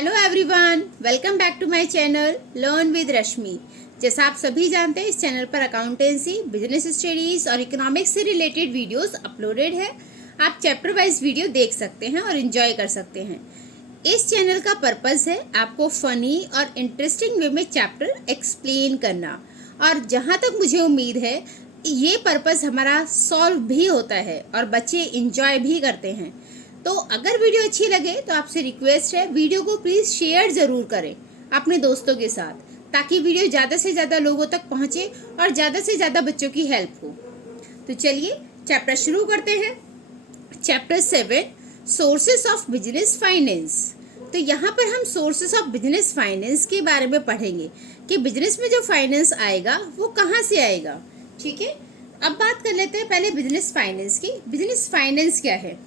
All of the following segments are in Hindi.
Hello everyone, welcome back to my channel learn with Rashmi. जैसा आप सभी जानते हैं, इस चैनल पर अकाउंटेंसी, बिजनेस स्टडीज और इकोनॉमिक्स से रिलेटेड वीडियोस अपलोडेड है। आप चैप्टर वाइज वीडियो देख सकते हैं और एंजॉय कर सकते हैं। इस चैनल का पर्पस है आपको फनी और इंटरेस्टिंग वे में चैप्टर एक्सप्लेन करना, और जहाँ तक मुझे उम्मीद है ये पर्पस हमारा सॉल्व भी होता है और बच्चे इंजॉय भी करते हैं। तो अगर वीडियो अच्छी लगे तो आपसे रिक्वेस्ट है, वीडियो को प्लीज़ शेयर ज़रूर करें अपने दोस्तों के साथ, ताकि वीडियो ज़्यादा से ज़्यादा लोगों तक पहुँचे और ज़्यादा से ज़्यादा बच्चों की हेल्प हो। तो चलिए चैप्टर शुरू करते हैं। Chapter 7, sources of business finance. तो यहाँ पर हम सोर्सेस ऑफ बिजनेस फाइनेंस के बारे में पढ़ेंगे कि बिजनेस में जो फाइनेंस आएगा वो कहाँ से आएगा। ठीक है, अब बात कर लेते हैं पहले बिजनेस फाइनेंस की। बिजनेस फाइनेंस क्या है?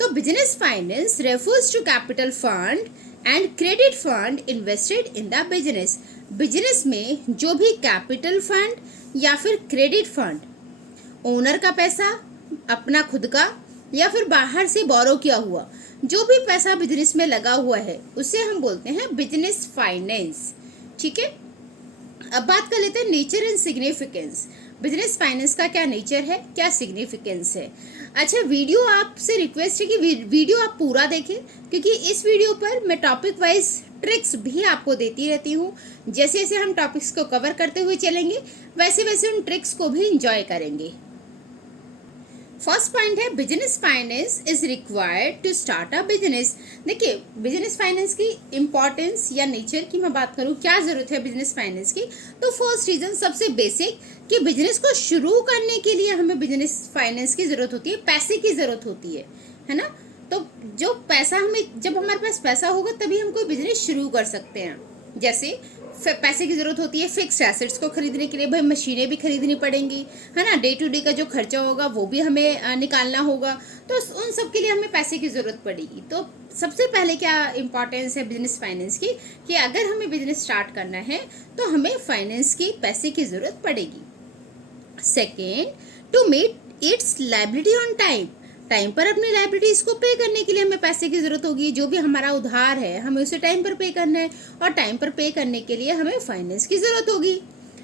तो business finance refers to capital fund and credit fund invested in the business. Business में जो भी कैपिटल फंड या फिर क्रेडिट फंड, ओनर का पैसा, अपना खुद का या फिर बाहर से बोरो किया हुआ, जो भी पैसा बिजनेस में लगा हुआ है उसे हम बोलते हैं बिजनेस फाइनेंस। ठीक है, अब बात कर लेते हैं nature and significance. Business finance का क्या नेचर है, क्या सिग्निफिकेंस है। अच्छा, वीडियो आपसे रिक्वेस्ट है कि वीडियो आप पूरा देखें, क्योंकि इस वीडियो पर मैं टॉपिक वाइज ट्रिक्स भी आपको देती रहती हूँ। जैसे जैसे हम टॉपिक्स को कवर करते हुए चलेंगे वैसे वैसे उन ट्रिक्स को भी इंजॉय करेंगे। फर्स्ट पॉइंट है, business finance is required to start a business. देखिए, बिजनेस फाइनेंस की इंपॉर्टेंस या नेचर की मैं बात करूँ, क्या जरूरत है बिजनेस फाइनेंस की, तो फर्स्ट रीजन सबसे बेसिक कि बिजनेस को शुरू करने के लिए हमें बिजनेस फाइनेंस की जरूरत होती है, पैसे की जरूरत होती है ना। तो जो पैसा हमें, जब हमारे पास पैसा होगा तभी हम कोई बिजनेस शुरू कर सकते हैं। जैसे पैसे की जरूरत होती है फिक्स एसेट्स को खरीदने के लिए, भाई मशीनें भी खरीदनी पड़ेंगी, है ना। डे टू डे का जो खर्चा होगा वो भी हमें निकालना होगा, तो उन सब के लिए हमें पैसे की जरूरत पड़ेगी। तो सबसे पहले क्या इंपॉर्टेंस है बिजनेस फाइनेंस की, कि अगर हमें बिजनेस स्टार्ट करना है तो हमें फाइनेंस की, पैसे की जरूरत पड़ेगी। Second, to meet its liability on time. Time पर अपनी लायबिलिटीज को पे करने के लिए हमें पैसे की जरूरत होगी। जो भी हमारा उधार है हमें उसे टाइम पर पे करना है, और टाइम पर पे करने के लिए हमें फाइनेंस की जरूरत होगी।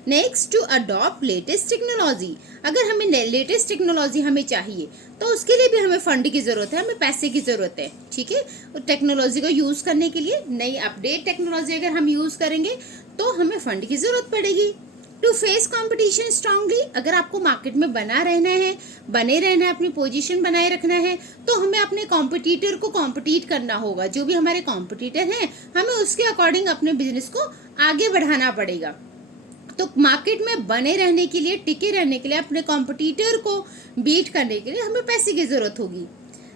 Next, to adopt latest technology. अगर हमें लेटेस्ट टेक्नोलॉजी हमें चाहिए तो उसके लिए भी हमें फंड की जरूरत है, हमें पैसे की जरूरत है। ठीक है, टेक्नोलॉजी को यूज करने के लिए, नई अपडेट टेक्नोलॉजी अगर हम यूज करेंगे तो हमें फंड की जरूरत पड़ेगी। टू फेस कंपटीशन स्ट्रांगली, अगर आपको मार्केट में बने रहना है, अपनी पोजीशन बनाए रखना है, तो हमें अपने कॉम्पिटिटर को कॉम्पिटिट करना होगा। जो भी हमारे कॉम्पिटिटर हैं हमें उसके अकॉर्डिंग अपने बिजनेस को आगे बढ़ाना पड़ेगा। तो मार्केट में बने रहने के लिए, टिके रहने के लिए, अपने कॉम्पिटिटर को बीट करने के लिए हमें पैसे की जरूरत होगी।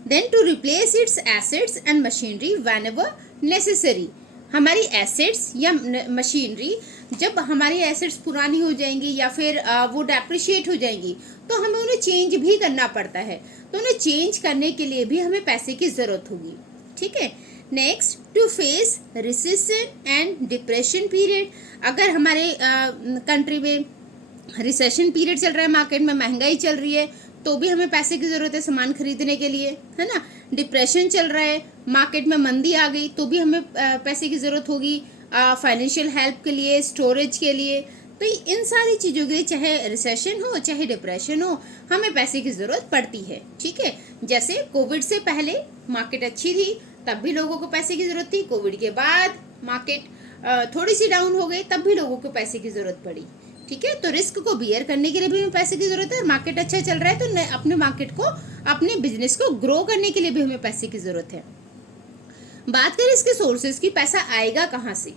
Then to replace its assets and machinery whenever necessary. हमारी एसेट्स या मशीनरी, जब हमारी एसेट्स पुरानी हो जाएंगी या फिर वो डेप्रिशिएट हो जाएंगी तो हमें उन्हें चेंज भी करना पड़ता है, तो उन्हें चेंज करने के लिए भी हमें पैसे की ज़रूरत होगी। ठीक है, next, to face recession and depression period. अगर हमारे कंट्री में रिसेशन पीरियड चल रहा है, मार्केट में महंगाई चल रही है, तो भी हमें पैसे की ज़रूरत है सामान खरीदने के लिए, है ना। डिप्रेशन चल रहा है, मार्केट में मंदी आ गई, तो भी हमें पैसे की ज़रूरत होगी फाइनेंशियल हेल्प के लिए, स्टोरेज के लिए। तो इन सारी चीज़ों के लिए, चाहे रिसेशन हो चाहे डिप्रेशन हो, हमें पैसे की ज़रूरत पड़ती है। ठीक है, जैसे कोविड से पहले मार्केट अच्छी थी, तब भी लोगों को पैसे की ज़रूरत थी। कोविड के बाद मार्केट थोड़ी सी डाउन हो गई, तब भी लोगों को पैसे की ज़रूरत पड़ी। ठीक है, तो रिस्क को बियर करने के लिए भी हमें पैसे की जरूरत है। मार्केट अच्छा चल रहा है तो अपने मार्केट को, अपने बिजनेस को ग्रो करने के लिए भी हमें पैसे की जरूरत है। बात करें इसके सोर्सेज की, पैसा आएगा कहाँ से,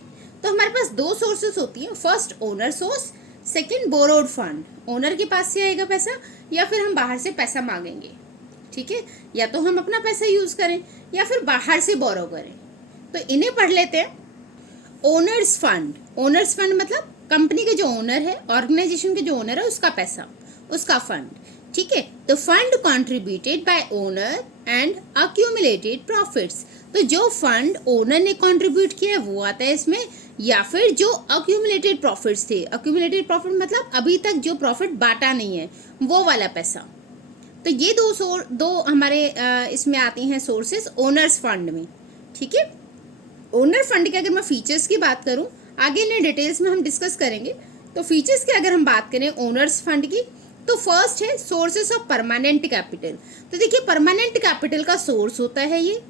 तो हमारे पास दो सोर्सेज होती हैं। First, owner source, second, borrowed fund. Owner के पास से आएगा पैसा, या फिर हम बाहर से पैसा मांगेंगे। ठीक है, या तो हम अपना पैसा यूज करें या फिर बाहर से बोरो करें। तो इन्हें पढ़ लेते हैं। Owner's fund. ओनर्स फंड मतलब कंपनी के जो ओनर है, ऑर्गेनाइजेशन के जो ओनर है, उसका पैसा, उसका फंड। ठीक है, तो fund contributed bye owner and accumulated profits. तो जो फंड ओनर ने कंट्रीब्यूट किया है वो आता है इसमें, या फिर जो अक्यूमुलेटेड प्रॉफिट्स थे। अक्यूमुलेटेड प्रॉफिट मतलब अभी तक जो प्रॉफिट बांटा नहीं है, वो वाला पैसा। तो ये दो हमारे इसमें आती हैं सोर्सेस ओनर्स फंड में। ठीक है, ओनर फंड के अगर मैं फीचर्स की बात करूं, आगे इन्हें डिटेल्स में हम डिस्कस करेंगे। तो फीचर्स की अगर हम बात करें ओनर्स फंड की, तो फर्स्ट है सोर्सेस ऑफ परमानेंट कैपिटल। तो देखिए परमानेंट कैपिटल का सोर्स होता है ये,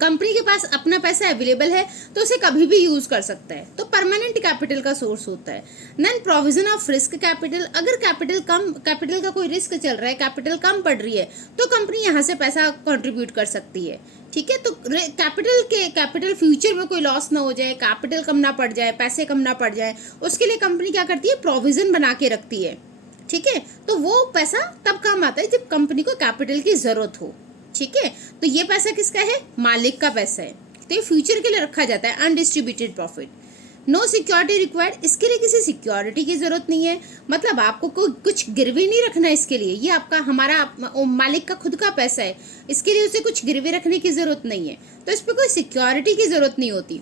कंपनी के पास अपना पैसा अवेलेबल है तो उसे कभी भी यूज कर सकता है, तो परमानेंट कैपिटल का सोर्स होता है। Then provision of risk capital, अगर कैपिटल का कोई रिस्क चल रहा है, कैपिटल कम पड़ रही है, तो कंपनी यहाँ से पैसा कंट्रीब्यूट कर सकती है। ठीक है, तो कैपिटल फ्यूचर में कोई लॉस ना हो जाए, कैपिटल कम ना पड़ जाए, पैसे कम ना पड़ जाए, उसके लिए कंपनी क्या करती है, प्रोविजन बना के रखती है। ठीक है, तो वो पैसा तब काम आता है जब कंपनी को कैपिटल की जरूरत हो। ठीक है, तो ये पैसा किसका है, मालिक का पैसा है, तो ये फ्यूचर के लिए रखा जाता है, undistributed profit. No security required, इसके लिए किसी सिक्योरिटी की जरूरत नहीं है, मतलब आपको कोई कुछ गिरवी नहीं रखना इसके लिए, ये आपका हमारा मालिक का खुद का पैसा है, इसके लिए उसे कुछ गिरवी रखने की जरूरत नहीं है, तो इस पर कोई सिक्योरिटी की जरूरत नहीं होती।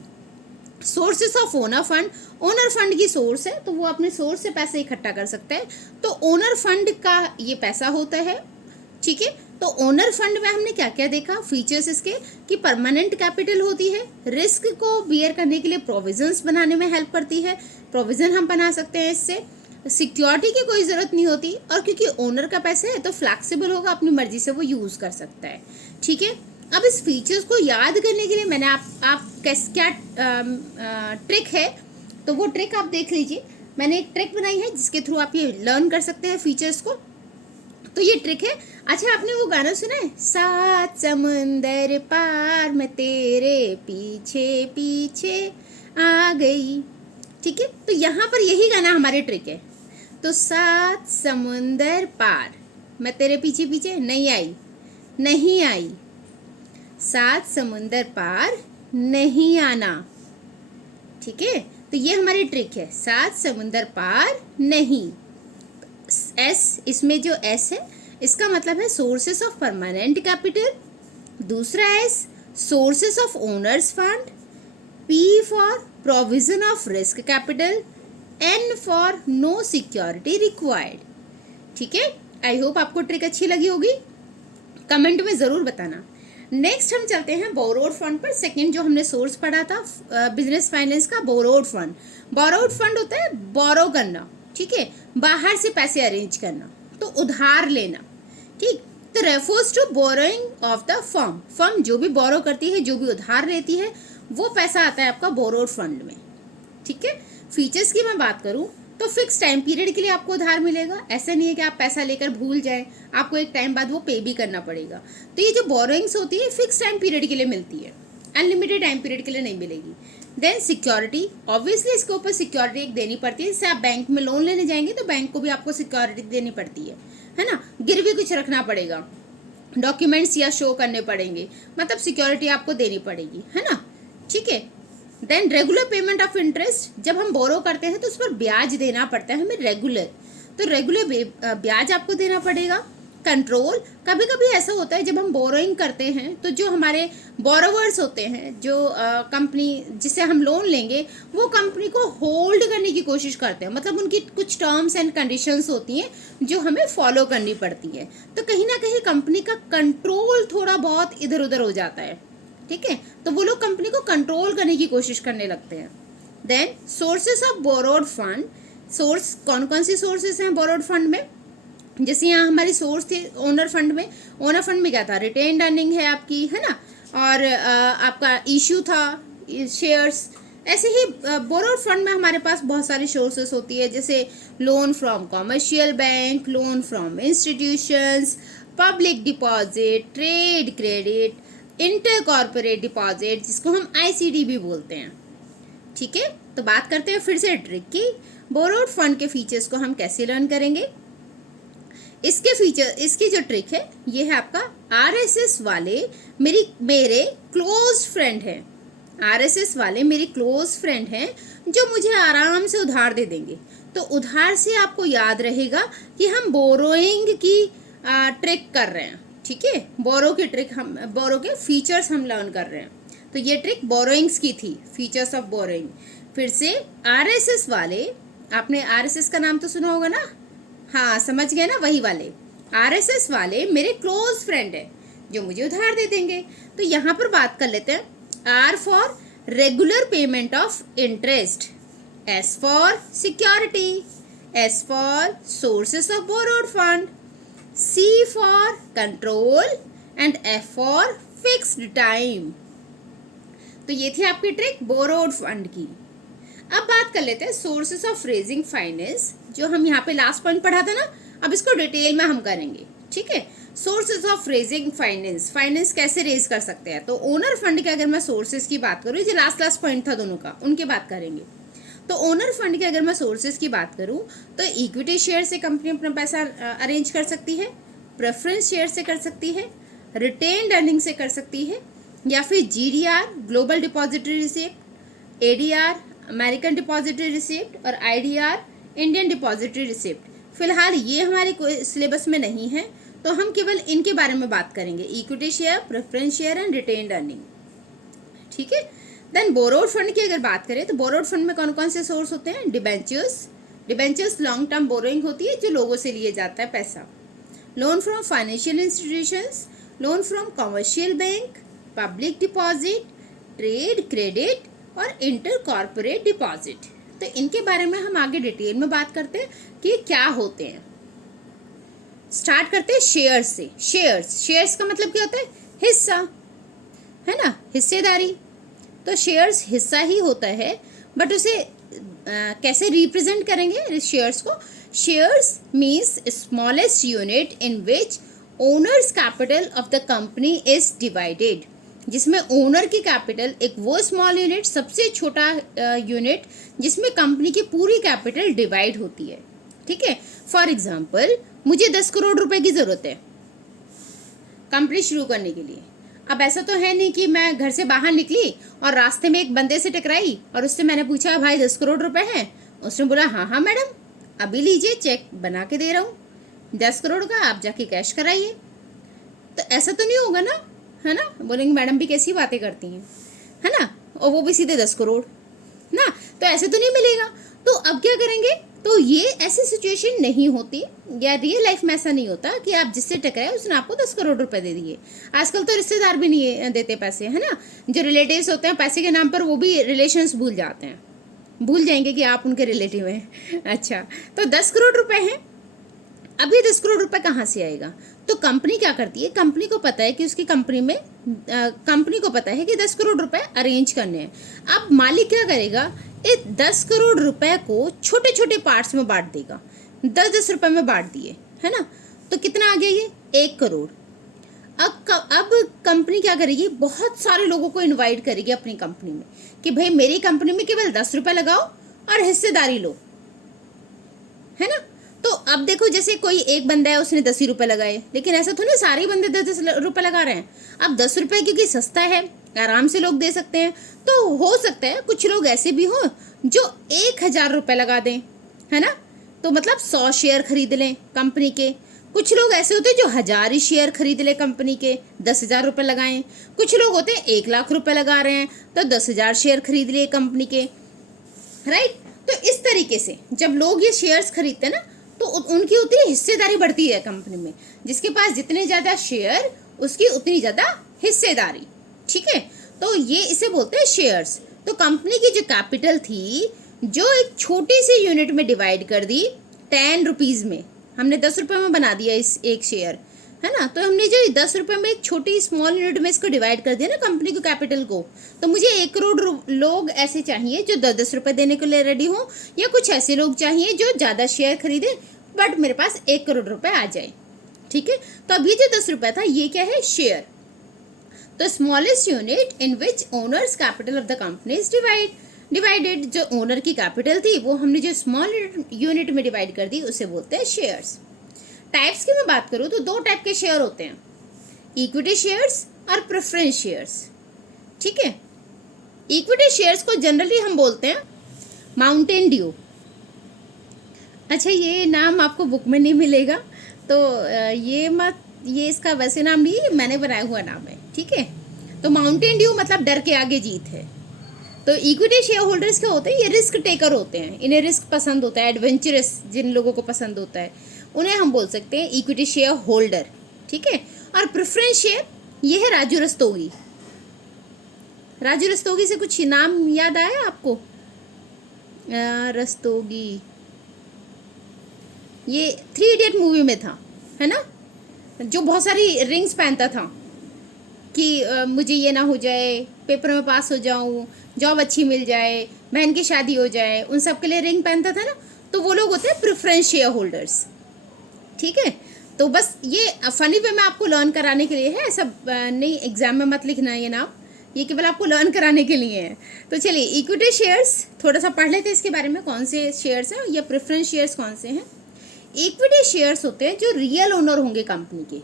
Sources of owner fund, owner fund की सोर्स है तो वो अपने सोर्स से पैसे इकट्ठा कर सकता है, तो ओनर फंड का ये पैसा होता है। ठीक है, तो ओनर फंड में हमने क्या क्या देखा, फीचर्स इसके कि परमानेंट कैपिटल होती है, रिस्क को बियर करने के लिए प्रोविजंस बनाने में हेल्प करती है, प्रोविजन हम बना सकते हैं इससे, सिक्योरिटी की कोई ज़रूरत नहीं होती, और क्योंकि ओनर का पैसा है तो फ्लैक्सिबल होगा, अपनी मर्जी से वो यूज़ कर सकता है। ठीक है, अब इस फीचर्स को याद करने के लिए मैंने आप क्या ट्रिक है, तो वो ट्रिक आप देख लीजिए। मैंने एक ट्रिक बनाई है जिसके थ्रू आप ये लर्न कर सकते हैं फीचर्स को। तो ये ट्रिक है, अच्छा आपने वो गाना सुना है, सात समुंदर पार मैं तेरे पीछे पीछे आ गई। ठीक है, तो यहाँ पर यही गाना हमारे ट्रिक है। तो सात समुंदर पार मैं तेरे पीछे पीछे नहीं आई, नहीं आई, सात समुंदर पार नहीं आना। ठीक है, तो ये हमारी ट्रिक है, सात समुंदर पार नहीं। एस, इसमें जो एस है इसका मतलब है सोर्सेस ऑफ परमानेंट कैपिटल, दूसरा S sources of owners fund, P for provision of risk capital, N for no security required. ठीक है, आई होप आपको ट्रिक अच्छी लगी होगी, कमेंट में ज़रूर बताना। नेक्स्ट हम चलते हैं बोरोड फंड पर। सेकंड जो हमने सोर्स पढ़ा था बिजनेस फाइनेंस का, बोरोड फंड। बोरोड फंड होता है बोरो करना, ठीक है, बाहर से पैसे अरेंज करना, तो उधार लेना। ठीक, तो refers to borrowing of the firm, firm जो भी बोरो करती है, जो भी उधार लेती है, वो पैसा आता है आपका बोरोड फंड में। ठीक है, फीचर्स की मैं बात करूं तो फिक्स टाइम पीरियड के लिए आपको उधार मिलेगा, ऐसा नहीं है कि आप पैसा लेकर भूल जाएं, आपको एक टाइम बाद वो पे भी करना पड़ेगा। तो ये जो बोरोइंग्स होती है फिक्स टाइम पीरियड के लिए मिलती है, अनलिमिटेड टाइम पीरियड के लिए नहीं मिलेगी। देन सिक्योरिटी, ऑब्वियसली इसके ऊपर सिक्योरिटी एक देनी पड़ती है, जैसे आप बैंक में लोन लेने जाएंगे तो बैंक को भी आपको सिक्योरिटी देनी पड़ती है ना, गिरवी कुछ रखना पड़ेगा, डॉक्यूमेंट्स या शो करने पड़ेंगे, मतलब सिक्योरिटी आपको देनी पड़ेगी, है ना। ठीक है, then regular payment of interest, जब हम बोरो करते हैं तो उस पर ब्याज देना पड़ता है हमें रेगुलर, तो रेगुलर ब्याज आपको देना पड़ेगा। कंट्रोल, कभी कभी ऐसा होता है जब हम बोरोइंग करते हैं तो जो हमारे बोरोवर्स होते हैं, जो कंपनी जिसे हम लोन लेंगे, वो कंपनी को होल्ड करने की कोशिश करते हैं, मतलब उनकी कुछ टर्म्स एंड कंडीशंस होती हैं जो हमें फॉलो करनी पड़ती है, तो कहीं ना कहीं कंपनी का कंट्रोल थोड़ा बहुत इधर उधर हो जाता है। ठीक है, तो वो लोग कंपनी को कंट्रोल करने की कोशिश करने लगते हैं। Then sources of borrowed fund, source कौन कौन सी सोर्सेस हैं बोरोड फंड में, जैसे यहाँ हमारी सोर्स थी ओनर फंड में, ओनर फंड में क्या था, रिटेन्ड अर्निंग है आपकी, है ना, और आपका इशू था शेयर्स। ऐसे ही बोरोड फंड में हमारे पास बहुत सारी सोर्सेस होती है, जैसे loan from commercial bank, loan from institutions, public deposit, trade credit, inter corporate deposit, जिसको हम ICD भी बोलते हैं। ठीक है, तो बात करते हैं फिर से ट्रिक की, बोरोड फंड के फीचर्स को हम कैसे लर्न करेंगे। इसकी जो ट्रिक है ये है आपका RSS वाले मेरे क्लोज फ्रेंड हैं, RSS वाले मेरे क्लोज फ्रेंड हैं जो मुझे आराम से उधार दे देंगे। तो उधार से आपको याद रहेगा कि हम बोरोइंग की ट्रिक कर रहे हैं। ठीक है, बोरो की ट्रिक, हम बोरो के फीचर्स हम लर्न कर रहे हैं, तो ये ट्रिक बोरोइंग्स की थी, फीचर्स ऑफ बोरोइंग। फिर से RSS वाले, आपने RSS का नाम तो सुना होगा ना, हाँ समझ गए ना, वही वाले RSS वाले मेरे क्लोज फ्रेंड है जो मुझे उधार दे देंगे। तो यहाँ पर बात कर लेते हैं, R for regular payment of interest. S for security. S for sources of borrowed fund. C for control and F for fixed time. तो ये थी आपकी ट्रिक बोरोड फंड की। अब बात कर लेते हैं सोर्सेस ऑफ रेजिंग फाइनेंस, जो हम यहाँ पे लास्ट पॉइंट पढ़ा था ना, अब इसको डिटेल में हम करेंगे। ठीक है, sources of raising finance, finance कैसे रेज कर सकते हैं। तो ओनर फंड के अगर मैं सोर्सेज की बात करूँ, जो लास्ट पॉइंट था दोनों का, उनकी बात करेंगे। तो ओनर फंड के अगर मैं सोर्सेज की बात करूँ तो इक्विटी शेयर से कंपनी अपना पैसा अरेंज कर सकती है, प्रेफरेंस शेयर से कर सकती है, रिटेन्ड अर्निंग से कर सकती है, या फिर GDR global depository receipt, ADR American depository receipt और IDR इंडियन डिपॉजिटरी रिसिप्ट। फिलहाल ये हमारे कोई सिलेबस में नहीं है, तो हम केवल इनके बारे में बात करेंगे, equity share, preference share and retained earning. ठीक है, देन बोरोड फंड की अगर बात करें तो बोरोड फंड में कौन कौन से सोर्स होते हैं। डिबेंचर्स लॉन्ग टर्म बोरोइंग होती है, जो लोगों से लिए जाता है पैसा। Loan from financial institutions, loan from commercial bank, public deposit, trade credit और इंटर कॉर्पोरेट डिपॉजिट। तो इनके बारे में हम आगे डिटेल में बात करते हैं कि क्या होते हैं। स्टार्ट करते हैं शेयर्स से। शेयर्स का मतलब क्या होता है, हिस्सा, है ना, हिस्सेदारी। तो शेयर्स हिस्सा ही होता है, बट उसे कैसे रिप्रेजेंट करेंगे शेयर्स को। Shares means smallest unit in which owners capital of the company is divided, जिसमें ओनर की कैपिटल एक वो स्मॉल यूनिट, सबसे छोटा यूनिट जिसमें कंपनी की पूरी कैपिटल डिवाइड होती है। ठीक है, फॉर एग्जाम्पल मुझे 10 करोड़ रुपए की ज़रूरत है कंपनी शुरू करने के लिए। अब ऐसा तो है नहीं कि मैं घर से बाहर निकली और रास्ते में एक बंदे से टकराई और उससे मैंने पूछा भाई 10 करोड़ रुपए हैं, उसने बोला हाँ हाँ मैडम अभी लीजिए, चेक बना के दे रहा हूँ 10 करोड़ का, आप जाके कैश कराइए। तो ऐसा तो नहीं होगा ना, है ना। बोलेंगे मैडम भी कैसी बातें करती हैं, है ना, और वो भी सीधे 10 करोड़ ना, तो ऐसे तो नहीं मिलेगा। तो अब क्या करेंगे, तो ये ऐसी सिचुएशन नहीं होती, या रियल लाइफ में ऐसा नहीं होता कि आप जिससे टकराए उसने आपको 10 करोड़ रुपए दे दिए। आजकल तो रिश्तेदार भी नहीं देते पैसे, है ना, जो रिलेटिव्स होते हैं पैसे के नाम पर वो भी रिलेशंस भूल जाते हैं, भूल जाएंगे कि आप उनके रिलेटिव हैं। अच्छा, तो 10 करोड़ रुपए हैं। अभी 10 करोड़ रुपए कहाँ से आएगा। तो कंपनी क्या करती है, कंपनी को पता है कि उसकी कंपनी में कंपनी को पता है कि 10 करोड़ रुपए अरेंज करने हैं। अब मालिक क्या करेगा, इस 10 करोड़ रुपए को छोटे छोटे पार्ट्स में बांट देगा। 10-10 रुपए में बांट दिए, है ना, तो कितना आ गया ये 1 करोड़। अब कंपनी क्या करेगी, बहुत सारे लोगों को इनवाइट करेगी अपनी कंपनी में कि भाई मेरी कंपनी में केवल 10 रुपए लगाओ और हिस्सेदारी लो, है ना। तो अब देखो जैसे कोई एक बंदा है उसने 10 ही रुपए लगाए, लेकिन ऐसा तो नहीं सारे बंदे 10 रुपए लगा रहे हैं। अब 10 रुपए क्योंकि सस्ता है, आराम से लोग दे सकते हैं, तो हो सकता है कुछ लोग ऐसे भी हो जो 1000 रुपए लगा दें, है ना, तो मतलब 100 शेयर खरीद लें कंपनी के। कुछ लोग ऐसे होते हैं जो 1000 ही शेयर खरीद ले कंपनी के, 10,000 रुपए लगाएं। कुछ लोग होते हैं 1 लाख रुपए लगा रहे हैं तो 10,000 शेयर खरीद लिए कंपनी के, राइट। तो इस तरीके से जब लोग ये शेयर्स खरीदते हैं ना, तो उनकी उतनी हिस्सेदारी बढ़ती है कंपनी में। जिसके पास जितने ज़्यादा शेयर उसकी उतनी ज़्यादा हिस्सेदारी। ठीक है, तो ये इसे बोलते हैं शेयर्स। तो कंपनी की जो कैपिटल थी, जो एक छोटी सी यूनिट में डिवाइड कर दी 10 रुपीज़ में, हमने 10 रुपये में बना दिया इस एक शेयर, है ना। तो हमने जो 10 रुपये में एक छोटी स्मॉल यूनिट में इसको डिवाइड कर दिया ना कंपनी को, कैपिटल को। तो मुझे 1 करोड़ लोग ऐसे चाहिए जो 10-10 रुपये देने के लिए रेडी हो, या कुछ ऐसे लोग चाहिए जो ज़्यादा शेयर खरीदे बट मेरे पास 1 करोड़ रुपए आ जाए। ठीक है, तो अभी जो 10 रुपये था ये क्या है, शेयर। तो smallest unit in which owners capital of the company is divided, जो ओनर की कैपिटल थी वो हमने जो स्मॉल यूनिट में डिवाइड कर दी उसे बोलते हैं शेयर्स। टाइप्स की मैं बात करूँ तो 2 टाइप के शेयर होते हैं, इक्विटी शेयर्स और प्रेफरेंस शेयर्स। ठीक है, इक्विटी शेयर्स को जनरली हम बोलते हैं माउंटेन ड्यू। अच्छा, ये नाम आपको बुक में नहीं मिलेगा, तो ये इसका वैसे नाम नहीं, मैंने बनाया हुआ नाम है। ठीक है, तो माउंटेन ड्यू मतलब डर के आगे जीत है। तो इक्विटी शेयर होल्डर्स क्या होते हैं, ये रिस्क टेकर होते हैं, इन्हें रिस्क पसंद होता है, एडवेंचरस जिन लोगों को पसंद होता है उन्हें हम बोल सकते हैं इक्विटी शेयर होल्डर। ठीक है, और प्रेफरेंस शेयर ये है राजू रस्तोगी, राजू रस्तोगी से कुछ नाम याद आया आपको? रस्तोगी, ये 3 इडियट मूवी में था, है ना, जो बहुत सारी रिंग्स पहनता था कि मुझे ये ना हो जाए, पेपर में पास हो जाऊं, जॉब अच्छी मिल जाए, बहन की शादी हो जाए, उन सब के लिए रिंग पहनता था ना। तो वो लोग होते हैं प्रेफरेंस शेयर होल्डर्स। ठीक है, तो बस ये फनी वे में आपको लर्न कराने के लिए है, ऐसा नहीं एग्जाम में मत लिखना ये नाम, ये केवल आपको लर्न कराने के लिए है। तो चलिए इक्विटी शेयर्स थोड़ा सा पढ़ लेते हैं इसके बारे में, कौन से शेयर्स हैं या प्रेफरेंस शेयर्स कौन से हैं। इक्विटी शेयर्स होते हैं जो रियल ओनर होंगे कंपनी के,